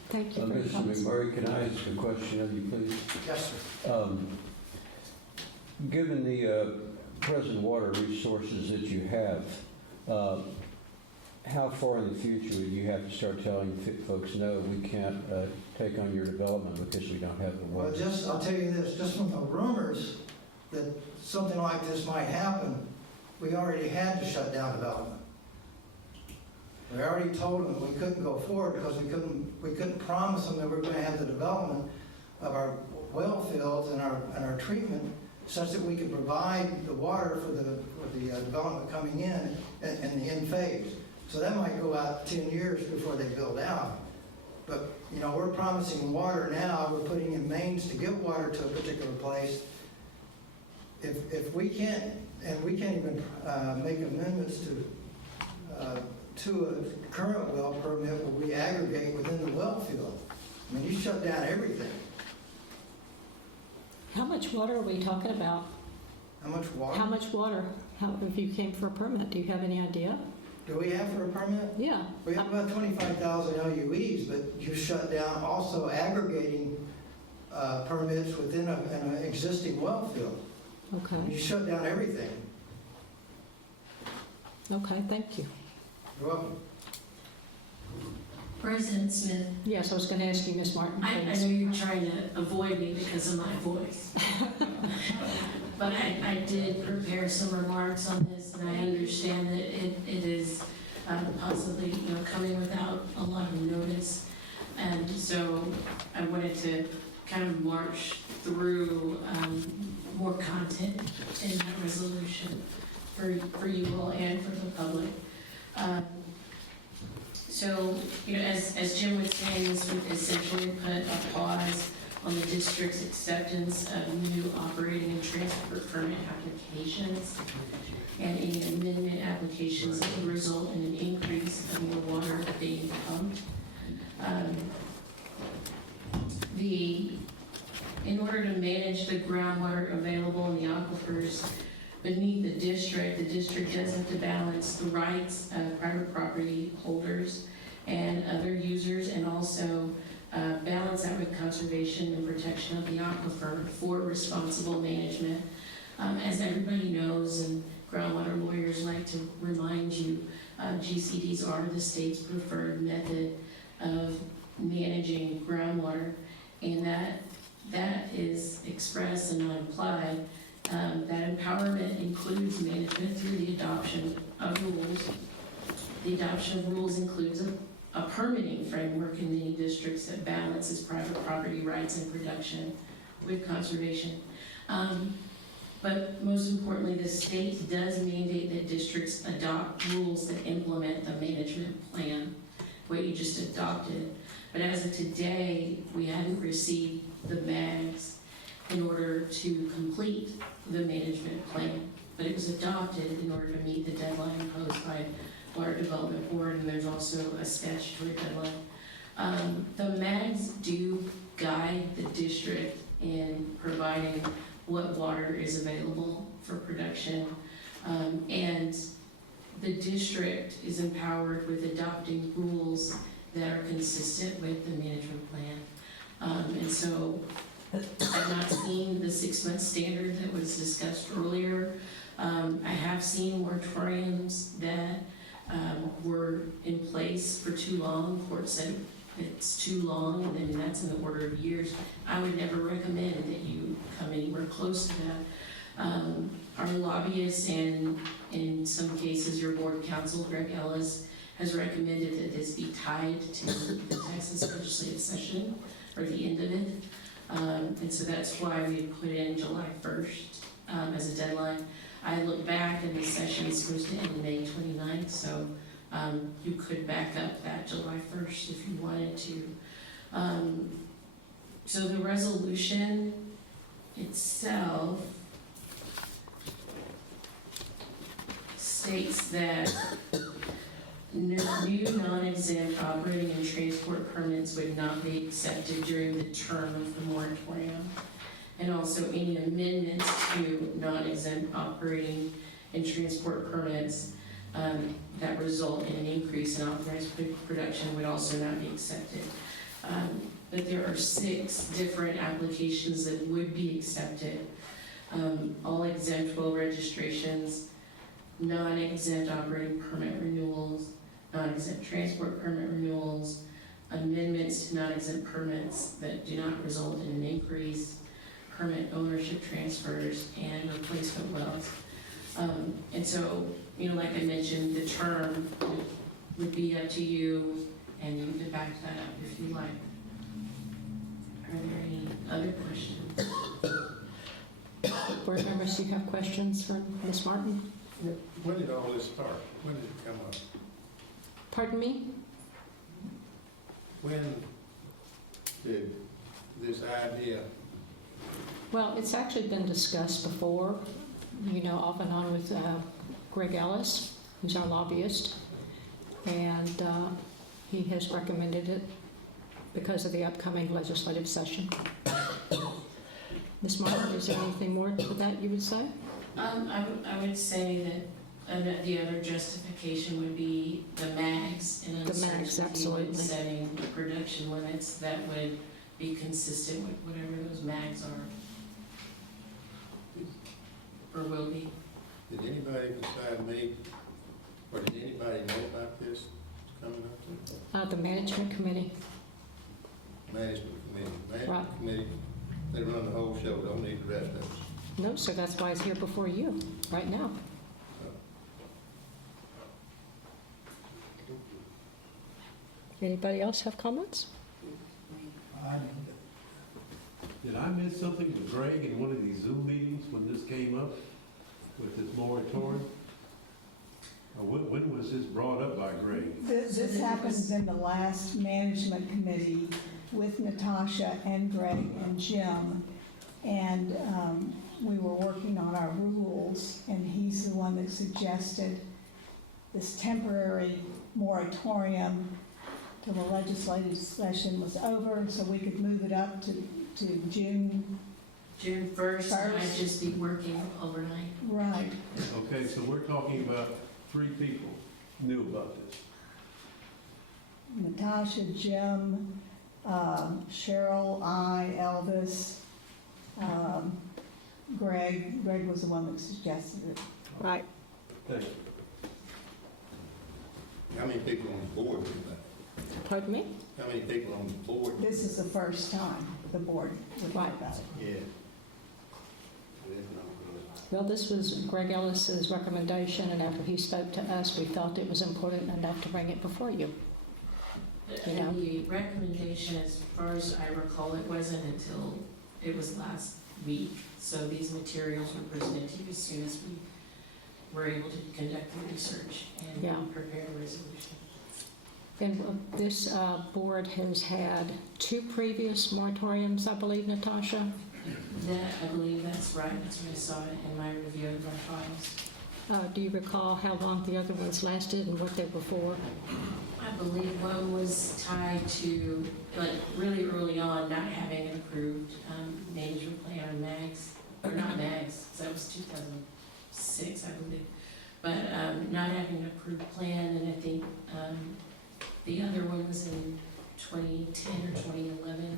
Thank you. for your Mr. comments. McMurray, can I ask a question of you, please? Yes, sir. Given the present water resources that you have, how far in the future would you have to start telling folks, no, we can't take on your development because we don't have the water? Well, I'll tell you this, just from the rumors that something like this might happen, we already had to shut down development. We already told them we couldn't go forward because we couldn't promise them that we're going to have the development of our well fields and our treatment such that we could provide the water for the development coming in the end phase. So that might go out 10 years before they build out. But, you know, we're promising water now, we're putting in mains to get water to a particular place. If we can't, and we can't even make amendments to a current well permit where we aggregate within the well field. I mean, you shut down everything. How much water are we talking about? How much water? How much water? If you came for a permit, do you have any idea? Do we have for a permit? Yeah. We have about 25,000 LUEs, but you shut down also aggregating permits within an existing well field. Okay. You shut down everything. Okay, thank you. You're welcome. President Smith, Yes, I was going to ask you, Ms. Martin, I please. know you're trying to avoid me because of my voice. But I did prepare some remarks on this, and I understand that it is possibly, coming without a lot of notice. And so I wanted to kind of march through more content in that resolution for you all and for the public. So, as Jim was saying, this would essentially put a pause on the district's acceptance of new operating and transport permit applications and any amendment applications that would result in an increase of more water being pumped. In order to manage the groundwater available in the aquifers beneath the district does have to balance the rights of private property holders and other users, and also balance that with conservation and protection of the aquifer for responsible management. As everybody knows, and groundwater lawyers like to remind you, GCDs are the state's preferred method of managing groundwater, and that is expressed and not implied. That empowerment includes management through the adoption of rules. The adoption of rules includes a permitting framework in many districts that balances private property rights and production with conservation. But most importantly, the state does mandate that districts adopt rules that implement the management plan, what you just adopted. But as of today, we haven't received the MAGs in order to complete the management plan. But it was adopted in order to meet the deadline imposed by Water Development Board, and there's also a statutory deadline. The MAGs do guide the district in providing what water is available for production, and the district is empowered with adopting rules that are consistent with the management plan. And so I've not seen the 6-month standard that was discussed earlier. I have seen moratoriums that were in place for too long. Court said it's too long, and then that's in the order of years. I would never recommend that you come anywhere close to that. Our lobbyists, and in some cases your board counsel, Greg Ellis, has recommended that this be tied to the Texas legislative session, or the end of it. And so that's why we put in July 1st as a deadline. I look back, and the session is supposed to end May 29th, so You could back up that July 1st if you wanted to. So the resolution itself states that new non-exempt operating and transport permits would not be accepted during the term of the moratorium. And also any amendments to non-exempt operating and transport permits that result in an increase in authorized production would also not be accepted. But there are 6 different applications that would be accepted. All exempt well registrations, non-exempt operating permit renewals, non-exempt transport permit renewals, amendments to non-exempt permits that do not result in an increase, permit ownership transfers, and replacement wells. And so, like I mentioned, the term would be up to you, and you can back that up if you like. Are there any other questions? Board members, do you have questions for Ms. Martin? When did all this start? When did it come up? Pardon me? When did this idea? Well, it's actually been discussed before, off and on with Greg Ellis, who's our lobbyist, and he has recommended it because of the upcoming legislative session. Ms. Martin, is there anything more to that you would say? I would say that the other justification would be the mags and The mags, uncertainty absolutely. with setting production limits that would be consistent with whatever those mags are. Or will be. Did anybody beside me, or did anybody know about this coming up? The management committee. Management committee. Right. Management committee, they run the whole show, don't need the rest of us. No, sir, that's why it's here before you, right now. Anybody else have comments? Did I miss something with Greg in one of these Zoom meetings when this came up with this moratorium? Or when was this brought up by Greg? This happens in the last management committee with Natasha and Greg and Jim. And we were working on our rules, and he's the one that suggested this temporary moratorium till the legislative session was over, so we could move it up to June. June 1st, and I'd just be working overnight. Right. Okay, so we're talking about 3 people knew about this. Natasha, Jim, Cheryl, I, Elvis, Greg. Greg was the one that suggested it. Right. Thank you. How many people on the board did that? Pardon me? How many people on the board? This is the first time the board would know about it. Yeah. Well, this was Greg Ellis's recommendation, and after he spoke to us, we felt it was important enough to bring it before you. And the recommendation, as far as I recall, it wasn't until it was last week. So these materials were presented to you as soon as we were able to conduct the research and prepare a resolution. And this board has had 2 previous moratoriums, I believe, Natasha? I believe that's right. That's when I saw it in my review of our files. Do you recall how long the other ones lasted and what they were for? I believe one was tied to, really early on, not having an approved management plan on MAGs, or not MAGs, because that was 2006, I believe. But not having an approved plan, and I think the other one was in 2010 or 2011.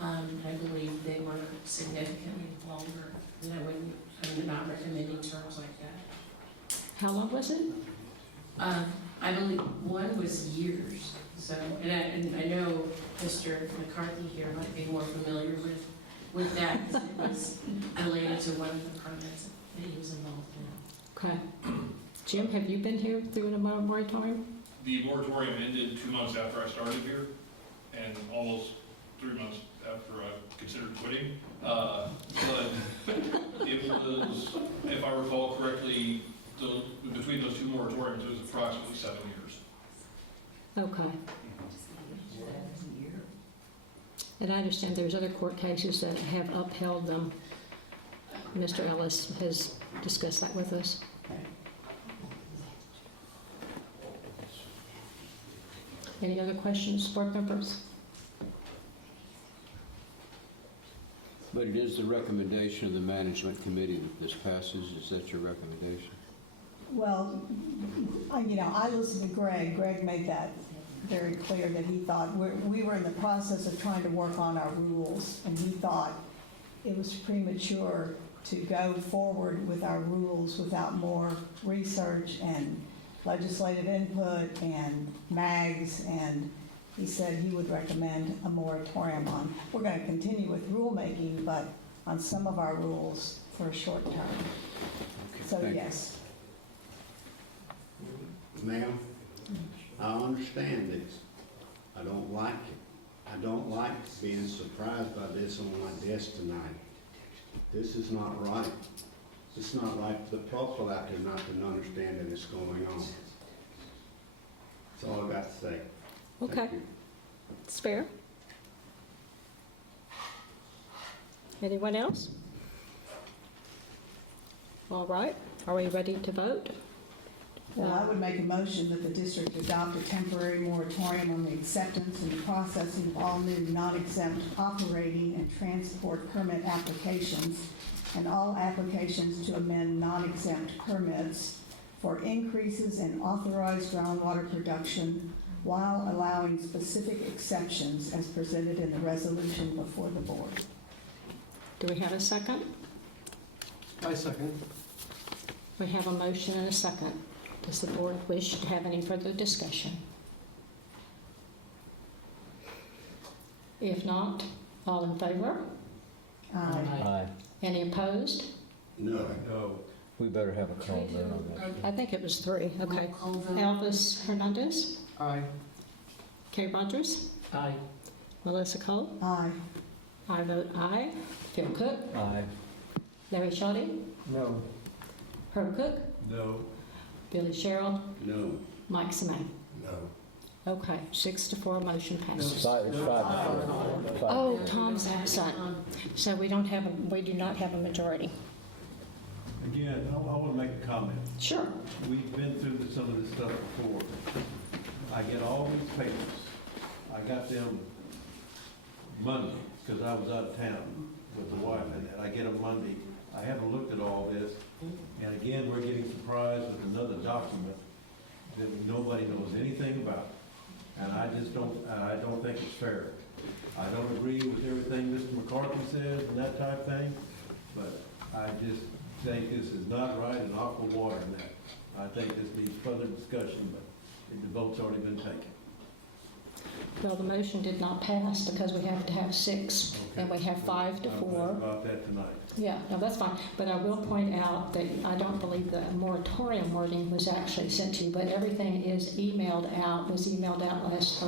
I believe they were significantly longer, and I'm not recommending terms like that. How long was it? I believe one was years. So, and I know Mr. McCarthy here might be more familiar with that, because it was related to one of the permits that he was involved in. Okay. Jim, have you been here through a moratorium? The moratorium ended 2 months after I started here, and almost 3 months after I considered quitting. But it was, if I recall correctly, we've between those two moratoriums, it was approximately 7 years. Okay. And I understand there's other court cases that have upheld them. Mr. Ellis has discussed that with us. Any other questions, board members? But it is the recommendation of the management committee that this passes. Is that your recommendation? Well, I listened to Greg. Greg made that very clear that he thought we were in the process of trying to work on our rules, and he thought it was premature to go forward with our rules without more research and legislative input and mags, and he said he would recommend a moratorium on. We're going to continue with rulemaking, but on some of our rules for a short term. So thank you. yes. Ma'am, I understand this. I don't like it. I don't like being surprised by this on my desk tonight. This is not right. It's not right for the people out there not to understand that it's going on. That's all I got to say. Okay. Thank you. It's fair. Anyone else? All right. Are we ready to vote? Well, I would make a motion that the district adopt a temporary moratorium on the acceptance and processing of all new non-exempt operating and transport permit applications and all applications to amend non-exempt permits for increases in authorized groundwater production while allowing specific exceptions as presented in the resolution before the board. Do we have a second? I second. We have a motion and a second. Does the board wish to have any further discussion? If not, all in favor? Aye. Any opposed? No. No. We better have a call vote on that. I think it was 3. Okay. Elvis Hernandez? Aye. Kay Rogers? Aye. Melissa Cole? Aye. I vote aye. Phil Cook? Aye. Larry Shoddy? No. Herb Cook? No. Billy Sherrill? No. Mike Samay? No. Okay, 6-4, motion passes. It's 5-4. Oh, Tom's absent. So we do not have a majority. Again, I want to make a comment. Sure. We've been through some of this stuff before. I get all these papers. I got them Monday because I was out of town with the wife, and I get them Monday. I haven't looked at all this, and again, we're getting surprised with another document that nobody knows anything about. And I don't think it's fair. I don't agree with everything Mr. McCarthy says and that type of thing, but I just think this is not right and aqua water in that. I think this needs further discussion, but the vote's already been taken. Well, the motion did not pass because we have to have 6, and we have 5-4. I'll talk about that tonight. Yeah, no, that's fine. But I will point out that I don't believe the moratorium wording was actually sent to you, but everything was emailed out last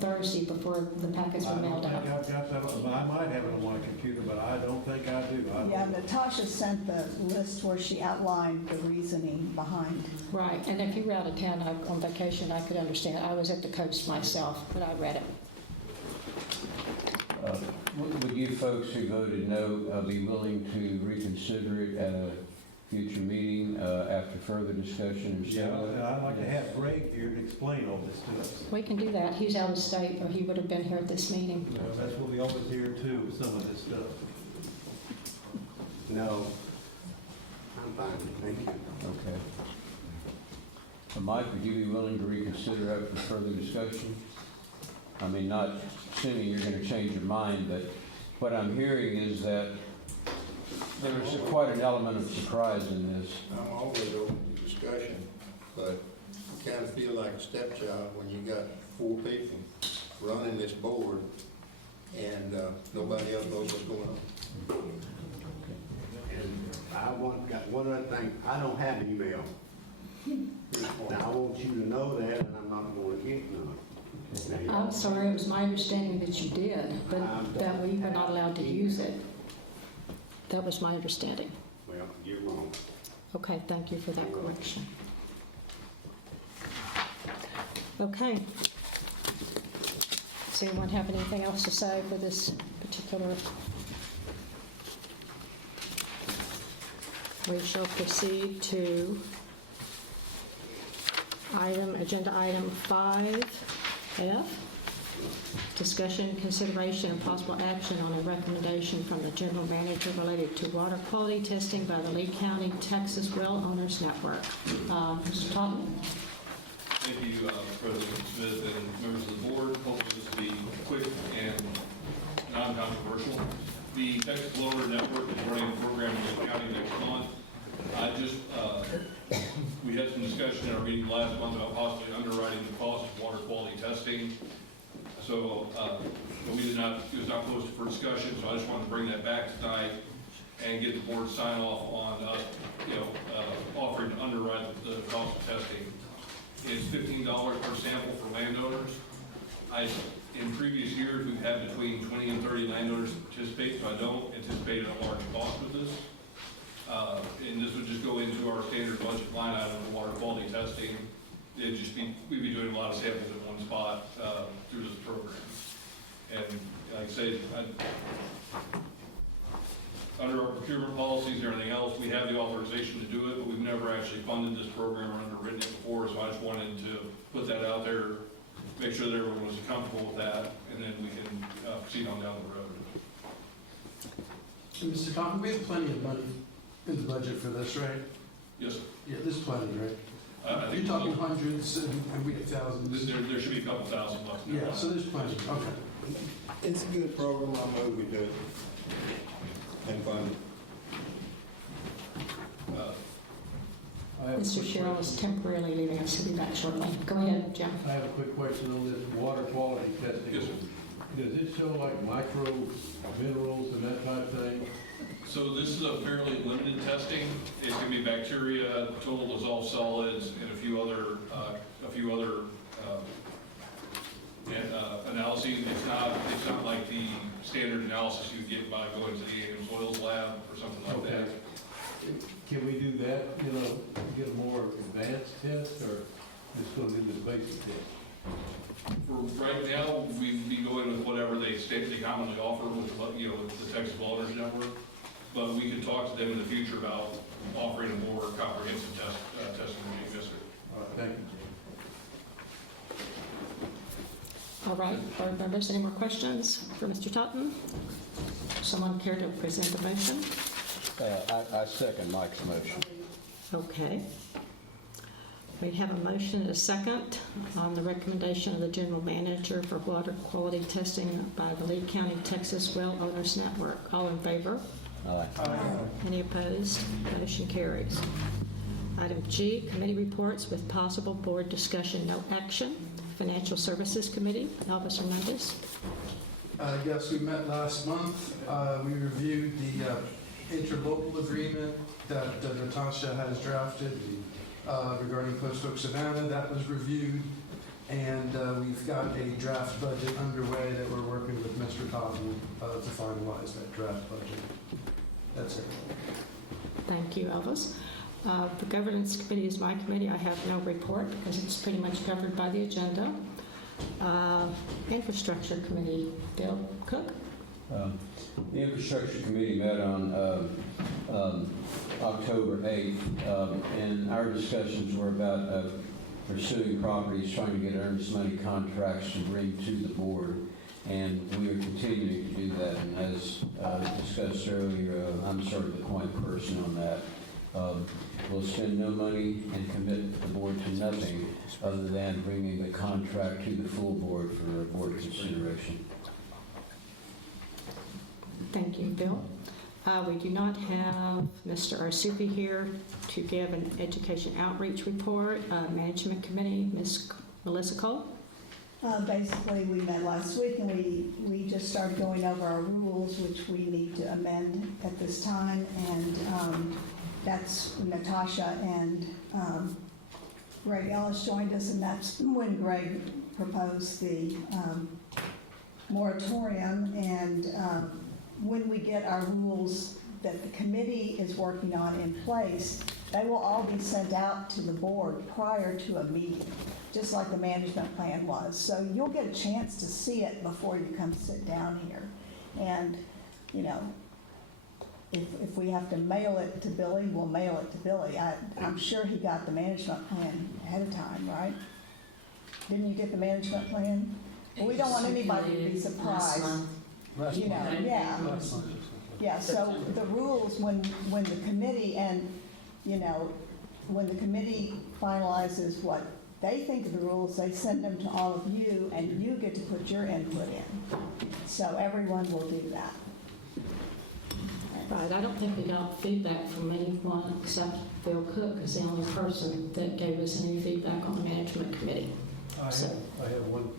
Thursday before the packets were mailed out. I don't think I've got that. I might have it on my computer, but I don't think I do. Yeah, Natasha sent the list where she outlined the reasoning behind. Right, and if you were out of town on vacation, I could understand. I was at the coast myself, but I read it. Would you folks who voted no be willing to reconsider it at a future meeting after further discussion? Yeah, I'd like to have Greg here to explain all this to us. We can do that. He's out of state, or he would have been here at this meeting. That's what we always hear too, with some of this stuff. No. I'm fine, thank you. Okay. Mike, would you be willing to reconsider after further discussion? I mean, not assuming you're going to change your mind, but what I'm hearing is that there's quite an element of surprise in this. I'm always open to discussion, but I kind of feel like a stepchild when you got 4 people running this board and nobody else knows what's going on. And I got one other thing. I don't have email. Now, I want you to know that, and I'm not going to get none. I'm sorry, it was my understanding that you did, but that we were not allowed to use it. That was my understanding. Well, you're wrong. Okay, thank you for that correction. Okay. Does anyone have anything else to say for this particular? We shall proceed to agenda item 5F. Discussion, consideration, and possible action on a recommendation from the general manager related to water quality testing by the Lee County, Texas Well Owners Network. Mr. Totten? Thank you, President Smith and members of the board. Hopefully this will be quick and non-controversial. The Texas Well Owner Network is running a program in the county next month. We had some discussion in our meeting last month about possibly underwriting the cost of water quality testing. So but it was not posted for discussion, so I just wanted to bring that back tonight and get the board sign off on us, offering to underwrite the cost of testing. It's $15 per sample for landowners. In previous years, we've had between 20 and 30 landowners participate, so I don't anticipate a large cost with this. And this would just go into our standard budget line item for water quality testing. We'd be doing a lot of samples in one spot through this program. And like I say, under our procurement policies and everything else, we have the authorization to do it, but we've never actually funded this program or underwritten it before, so I just wanted to put that out there, make sure that everyone was comfortable with that, and then we can proceed on down the road. And Mr. Cotton, we have plenty of money in the budget for this, right? Yes, sir. Yeah, there's plenty, right? I think You're talking hundreds and we have thousands. there should be a couple thousand left. Yeah, so there's plenty, okay. It's a good program, I know we do it. And fun. Mr. Sherrill is temporarily leaving us. He'll be back shortly. Go ahead, Jim. I have a quick question on this water quality testing. Yes, sir. Does it show like micro minerals and that type of thing? So this is a fairly limited testing. It's going to be bacteria, total dissolved solids, and a few other analyses. It's not like the standard analysis you get by going to the A&M Soils lab or something like that. Can we do that, get a more advanced test, or just going to do this basic test? For right now, we'd be going with whatever they commonly offer with the Texas Well Owners Network. But we could talk to them in the future about offering a more comprehensive testing regime. Yes, sir. All right, thank you. All right, board members, any more questions for Mr. Totten? Someone care to present the motion? I second Mike's motion. Okay. We have a motion and a second on the recommendation of the general manager for water quality testing by the Lee County, Texas Well Owners Network. All in favor? Aye. Any opposed? Motion carries. Item G, committee reports with possible board discussion, no action. Financial Services Committee, Elvis Hernandez. Yes, we met last month. We reviewed the interlocal agreement that Natasha has drafted regarding Post Oak Savannah. That was reviewed, and we've got a draft budget underway that we're working with Mr. Cotton to finalize that draft budget. That's it. Thank you, Elvis. The Governance Committee is my committee. I have no report because it's pretty much covered by the agenda. Infrastructure Committee, Bill Cook. The Infrastructure Committee met on October 8th, and our discussions were about pursuing properties, trying to get earnest money contracts to bring to the board, and we are continuing to do that. And as discussed earlier, I'm sort of the point person on that. We'll spend no money and commit the board to nothing other than bringing the contract to the full board for board consideration. Thank you, Bill. We do not have Mr. Arsufi here to give an education outreach report. Management Committee, Ms. Melissa Cole. Basically, we met last week and we just started going over our rules, which we need to amend at this time. And that's Natasha and Greg Ellis joined us, and that's when Greg proposed the moratorium. And when we get our rules that the committee is working on in place, they will all be sent out to the board prior to a meeting, just like the management plan was. So you'll get a chance to see it before you come sit down here. And, you know, if we have to mail it to Billy, we'll mail it to Billy. I'm sure he got the management plan ahead of time, right? Didn't you get the management plan? Well, we don't want anybody to be surprised. You know, yeah. Yeah, so the rules, when the committee and, you know, when the committee finalizes what they think of the rules, they send them to all of you, and you get to put your input in. So everyone will do that. Right, I don't think we got feedback from anyone except Bill Cook is the only person that gave us any feedback on the management committee. I have one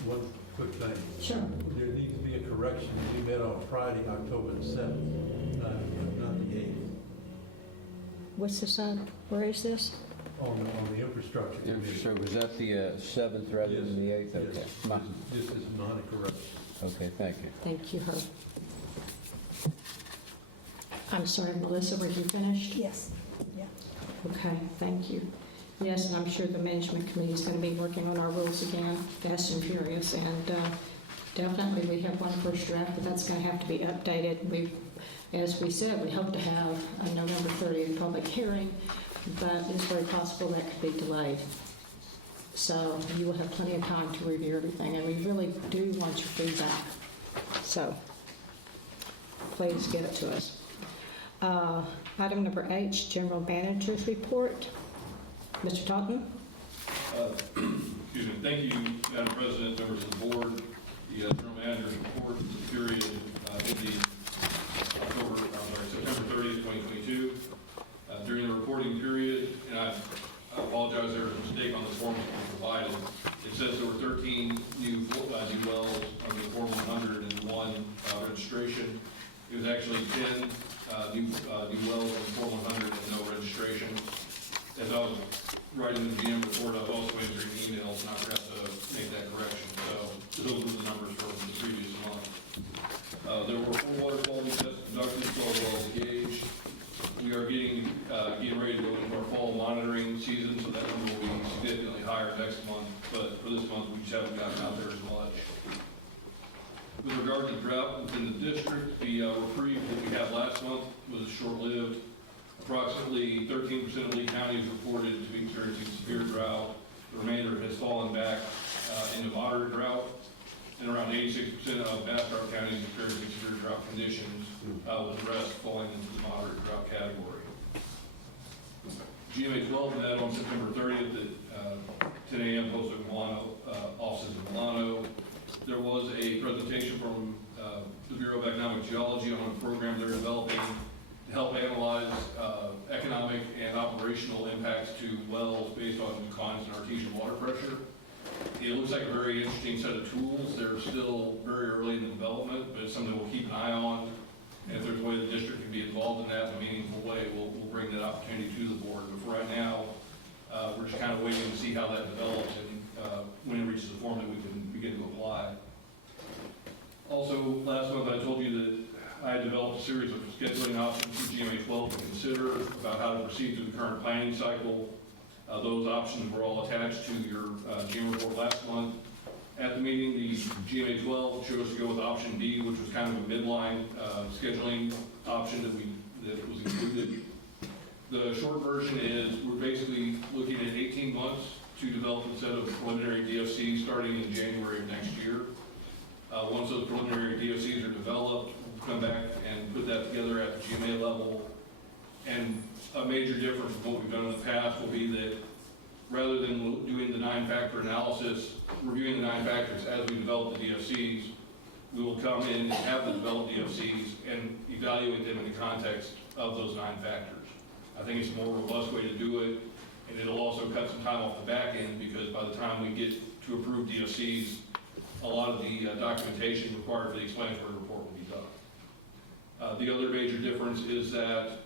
quick thing. Sure. There needs to be a correction. We met on Friday, October the 7th, not the 8th, What's the son? Where is this? on the infrastructure committee. So was that the 7th rather than the 8th? Okay. Yes. This is not a correction. Okay, thank you. Thank you, Herb. I'm sorry, Melissa, were you finished? Yes. Yeah. Okay, thank you. Yes, and I'm sure the management committee is going to be working on our rules again, fast and furious, and definitely we have one first draft, but that's going to have to be updated. As we said, we hope to have a November 30th public hearing, but it's very possible that could be delayed. So you will have plenty of time to review everything, and we really do want your feedback. So please give it to us. Item number H, General Manager's Report. Mr. Taunton? Excuse me. Thank you, Madam President, members of the board. The General Manager's Report for the period ending September 30th, 2022. During the reporting period, and I apologize, there was a mistake on the form that was provided. It says there were 13 new wells on the Form 101 registration. It was actually 10 new wells on the Form 100 and no registration. As I was writing the GM report, I was also answering emails, and I forgot to make that correction. So those were the numbers from the previous month. There were 4 water quality tests conducted, 12 wells engaged. We are getting ready to go into our fall monitoring season, so that number will be significantly higher next month. But for this month, we just haven't gotten out there as much. With regard to drought within the district, the reprieve that we had last month was short-lived. Approximately 13% of Lee County is reported to be experiencing severe drought. The remainder has fallen back into moderate drought, and around 86% of Bastrop County is experiencing severe drought conditions, with the rest falling into the moderate drought category. GMA 12 met on September 30th at 10 a.m. posted in Milano, offices in Milano. There was a presentation from the Bureau of Economic Geology on a program they're developing to help analyze economic and operational impacts to wells based on declines in artesian water pressure. It looks like a very interesting set of tools. They're still very early in the development, but it's something we'll keep an eye on. And if there's a way the district can be involved in that in a meaningful way, we'll bring that opportunity to the board. But for right now, we're just kind of waiting to see how that develops and when it reaches a form that we can begin to apply. Also, last month I told you that I had developed a series of scheduling options for GMA 12 to consider about how to proceed through the current planning cycle. Those options were all attached to your GM report last month. At the meeting, the GMA 12 chose to go with option B, which was kind of a midline scheduling option that was included. The short version is we're basically looking at 18 months to develop a set of preliminary DFCs starting in January of next year. Once those preliminary DFCs are developed, we'll come back and put that together at the GMA level. And a major difference from what we've done in the past will be that rather than doing the 9-factor analysis, reviewing the 9 factors as we develop the DFCs, we will come in and have the developed DFCs and evaluate them in the context of those 9 factors. I think it's a more robust way to do it, and it'll also cut some time off the back end because by the time we get to approve DFCs, a lot of the documentation required for the explanatory report will be done. The other major difference is that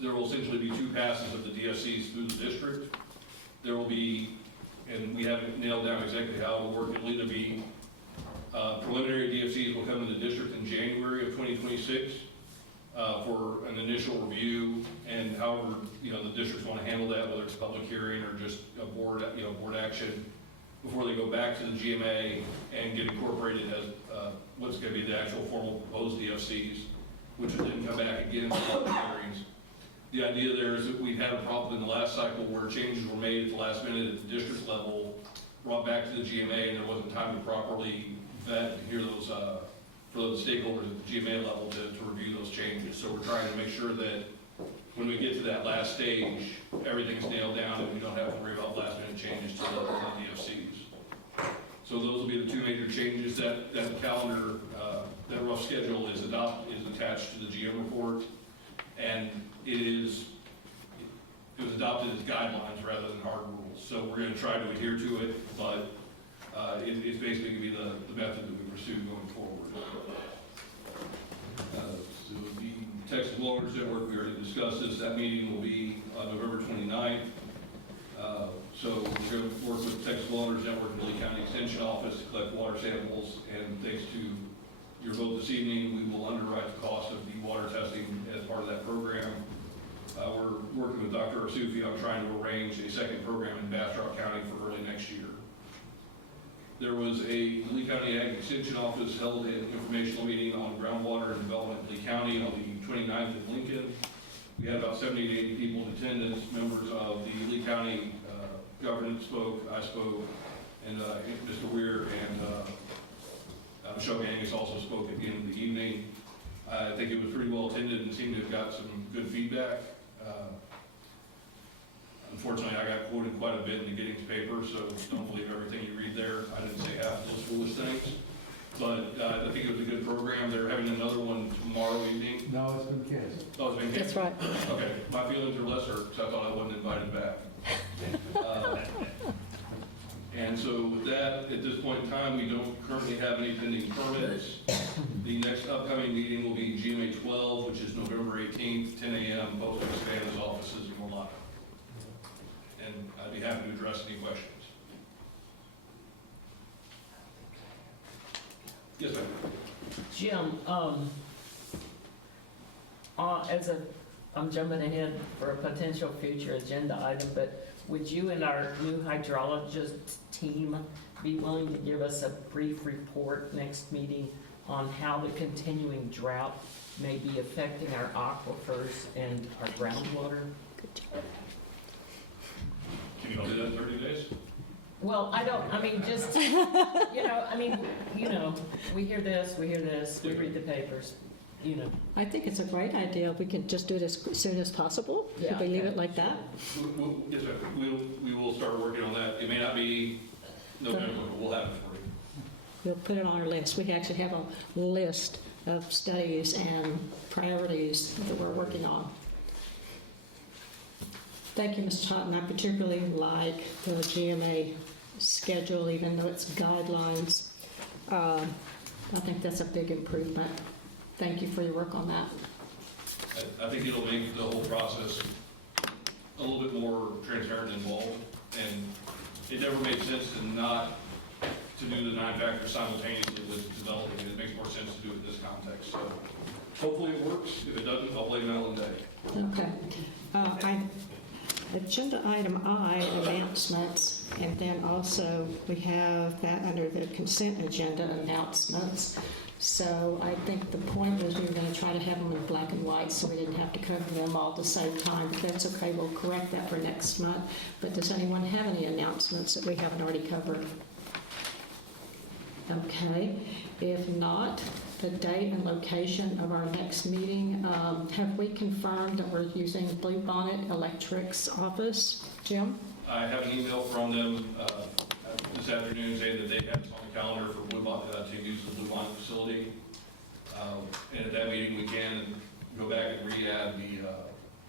there will essentially be 2 passes of the DFCs through the district. There will be, and we haven't nailed down exactly how it will work, it'll either be preliminary DFCs will come to the district in January of 2026, and then initial review, and however, the districts want to handle that, whether it's a public hearing or just a board, board action, before they go back to the GMA and get incorporated as what's going to be the actual formal proposed DFCs, which will then come back again for public hearings. The idea there is that we've had a problem in the last cycle where changes were made at the last minute at the district level, brought back to the GMA, and there wasn't time to properly vet and hear those, for those stakeholders at the GMA level to review those changes. So we're trying to make sure that when we get to that last stage, everything's nailed down and we don't have to worry about last minute changes to the DFCs. So those will be the two major changes. That calendar, that rough schedule is attached to the GM report, and it was adopted as guidelines rather than hard rules. So we're going to try to adhere to it, but it's basically going to be the method that we pursue going forward. So the Texas Blowers Network, we already discussed this. That meeting will be on November 29th. So we're going to work with the Texas Blowers Network and the Lee County Extension Office to collect water samples, and thanks to your vote this evening, we will underwrite the cost of the water testing as part of that program. We're working with Dr. Arsufi on trying to arrange a second program in Bastrop County for early next year. There was a Lee County Ag Extension Office held an informational meeting on groundwater and development in Lee County on the 29th in Lincoln. We had about 70 to 80 people in attendance. Members of the Lee County government spoke, I spoke, and Mr. Weir and Michelle Gangus also spoke at the end of the evening. I think it was pretty well attended and seemed to have got some good feedback. Unfortunately, I got quoted quite a bit in the Giddings paper, so don't believe everything you read there. I didn't say half of those foolish things. But I think it was a good program. They're having another one tomorrow evening. No, it's been canceled. Oh, it's been canceled? That's right. Okay, my feelings are lesser, so I thought I wasn't invited back. And so with that, at this point in time, we don't currently have any pending permits. The next upcoming meeting will be GMA 12, which is November 18th, 10 a.m., both of Savannah's offices in Morlock. And I'd be happy to address any questions. Yes, ma'am. Jim, I'm jumping ahead for a potential future agenda item, but would you and our new hydrologist team be willing to give us a brief report next meeting on how the continuing drought may be affecting our aquifers and our groundwater? Can you do that in 30 days? Well, we hear this, we read the papers, I think it's a great idea. We can just do it as soon as possible. Could we leave it like that? Yes, sir. We will start working on that. It may not be November, but we'll have it for you. We'll put it on our list. We actually have a list of studies and priorities that we're working on. Thank you, Mr. Totten. I particularly like the GMA schedule, even though it's guidelines. I think that's a big improvement. Thank you for your work on that. I think it'll make the whole process a little bit more transparent and involved. And it never made sense to do the 9 factors simultaneously with developing it. It makes more sense to do it in this context. So hopefully it works. If it doesn't, I'll blame Ellen Day. Okay. Agenda item I, announcements, and then also we have that under the consent agenda, announcements. So I think the point was we were going to try to have them in black and white so we didn't have to cover them all at the same time. But that's okay, we'll correct that for next month. But does anyone have any announcements that we haven't already covered? Okay, if not, the date and location of our next meeting. Have we confirmed that we're using Blue Bonnet Electric's office? Jim? I have an email from them this afternoon saying that they have it on the calendar for Blue Bonnet to use the Blue Bonnet facility. And at that meeting, we can go back and re-add the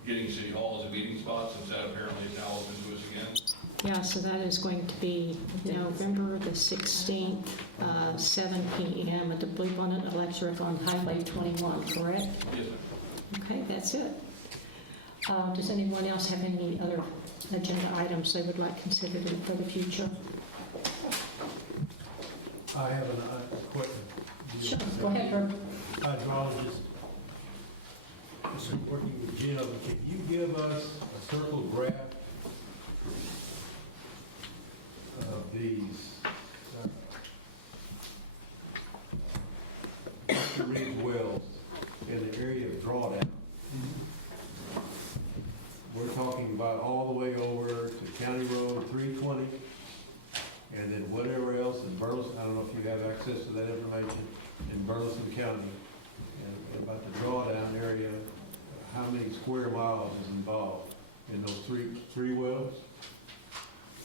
Giddings City Hall as a meeting spot, since that apparently is now open to us again. Yeah, so that is going to be November the 16th, 7 p.m. at the Blue Bonnet Electric on Highway 21, correct? Yes, ma'am. Okay, that's it. Does anyone else have any other agenda items they would like considered for the future? I have a question. Sure, go ahead, Herb. Hydrologist. working with Jim, can you give us a circle graph of these Ridge wells in the area of drawdown? We're talking about all the way over to County Road 320, and then whatever else in Burleson, I don't know if you have access to that information, in Burleson County, and about the drawdown area, how many square miles is involved in those three wells?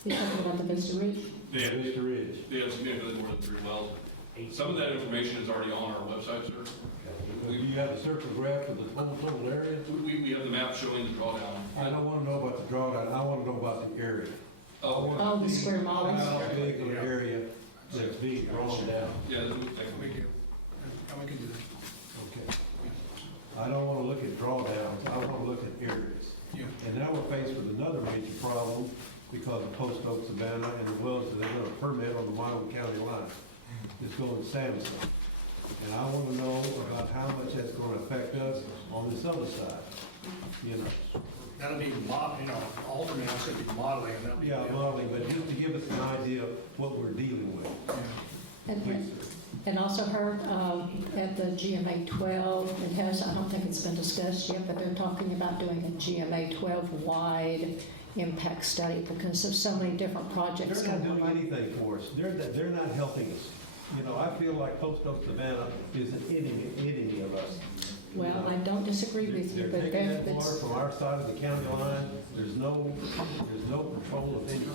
You're talking about the Vista Ridge? Yeah, Vista Ridge. yeah, it's significantly more than 3 wells. Some of that information is already on our website, sir. Do you have a circle graph of the total area? We have the map showing the drawdown. I don't want to know about the drawdown, I want to know about the area. Oh, the square miles? How big of an area that's being drawn down? Yeah, We do. And we can do that. Okay. I don't want to look at drawdowns, I want to look at areas. Yeah. And now we're faced with another major problem because of Post Oak, Savannah, and the wells that they're going to permit on the Monroe County line. It's going to Samson. And I want to know about how much that's going to affect us on this other side, you know. That'll be, alternate, it's gonna be modeling, and that'll be. Yeah, modeling, but just to give us an idea of what we're dealing with. And also heard at the GMA 12, it has, I don't think it's been discussed yet, but they're talking about doing a GMA 12 wide impact study because there's so many different projects They're not going doing on. anything for us. They're not helping us. You know, I feel like Post Oak, Savannah isn't any of us. Well, I don't disagree with you, They're but taking that water benefits. from our side of the county line. There's no control of anything.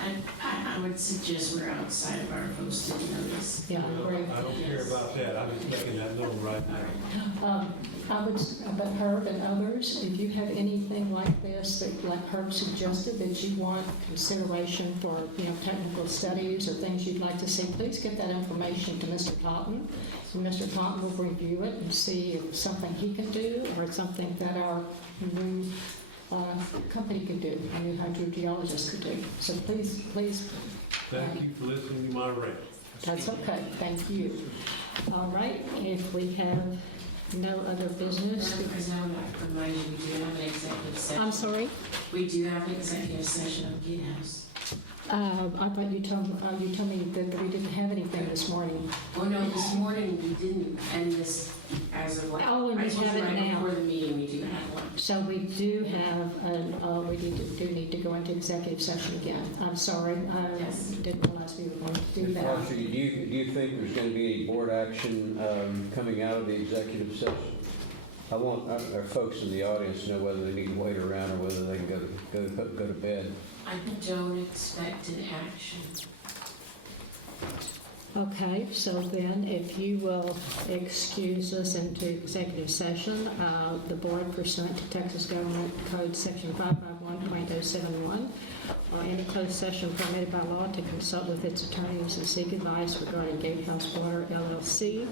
I would suggest we're outside of our posted notice. Yeah, I agree. I don't care about that. I'm just making that known right now. I would, but Herb and others, if you have anything like this, that like Herb suggested, that you want consideration for, technical studies or things you'd like to see, please get that information to Mr. Totten. And Mr. Totten will review it and see if it's something he can do or it's something that our new company could do, a new hydrogeologist could do. So please. Thank you for listening to my rant. That's okay, thank you. All right, if we have no other business. Madam President, I would like to remind you, we do have an executive session. I'm sorry? We do have an executive session of Giddings. I thought you told me that we didn't have anything this morning. Oh, no, this morning we didn't, and this, as of like, Oh, and we I told have you it right now. before the meeting, we do have one. So we do have, we do need to go into executive session again. I'm sorry, I Yes. didn't realize we were going to do Ms. that. Marcy, do you think there's going to be any board action coming out of the executive session? I want our folks in the audience to know whether they need to wait around or whether they can go to bed. I don't expect an action. Okay, so then if you will excuse us into executive session, the board pursuant to Texas Government Code Section 551.071 or in a closed session permitted by law to consult with its attorneys and seek advice regarding Gatehouse Water LLC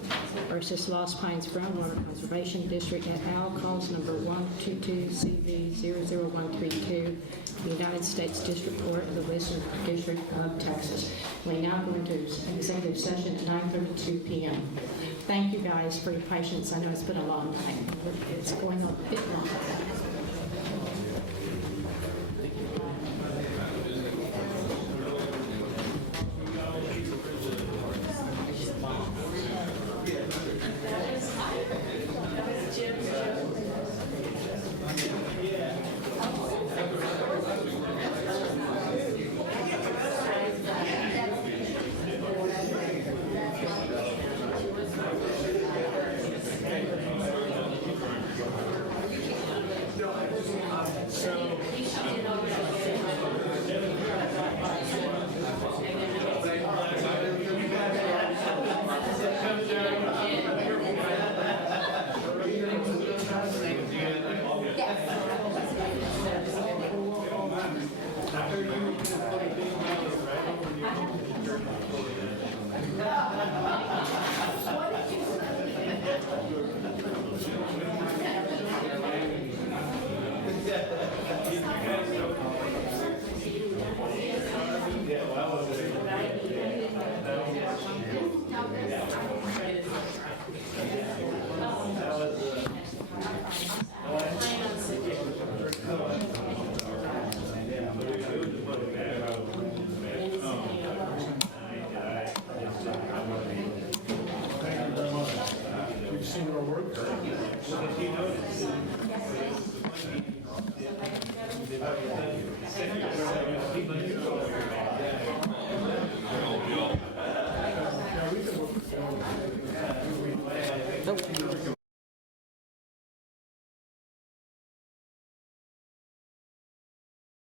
versus Lost Pines Groundwater Conservation District et al., cause number 122CV00132, the United States District Court of the Western District of Texas. We now go into executive session at 9:32 p.m. Thank you guys for your patience. I know it's been a long night. It's going on a bit long. Have a good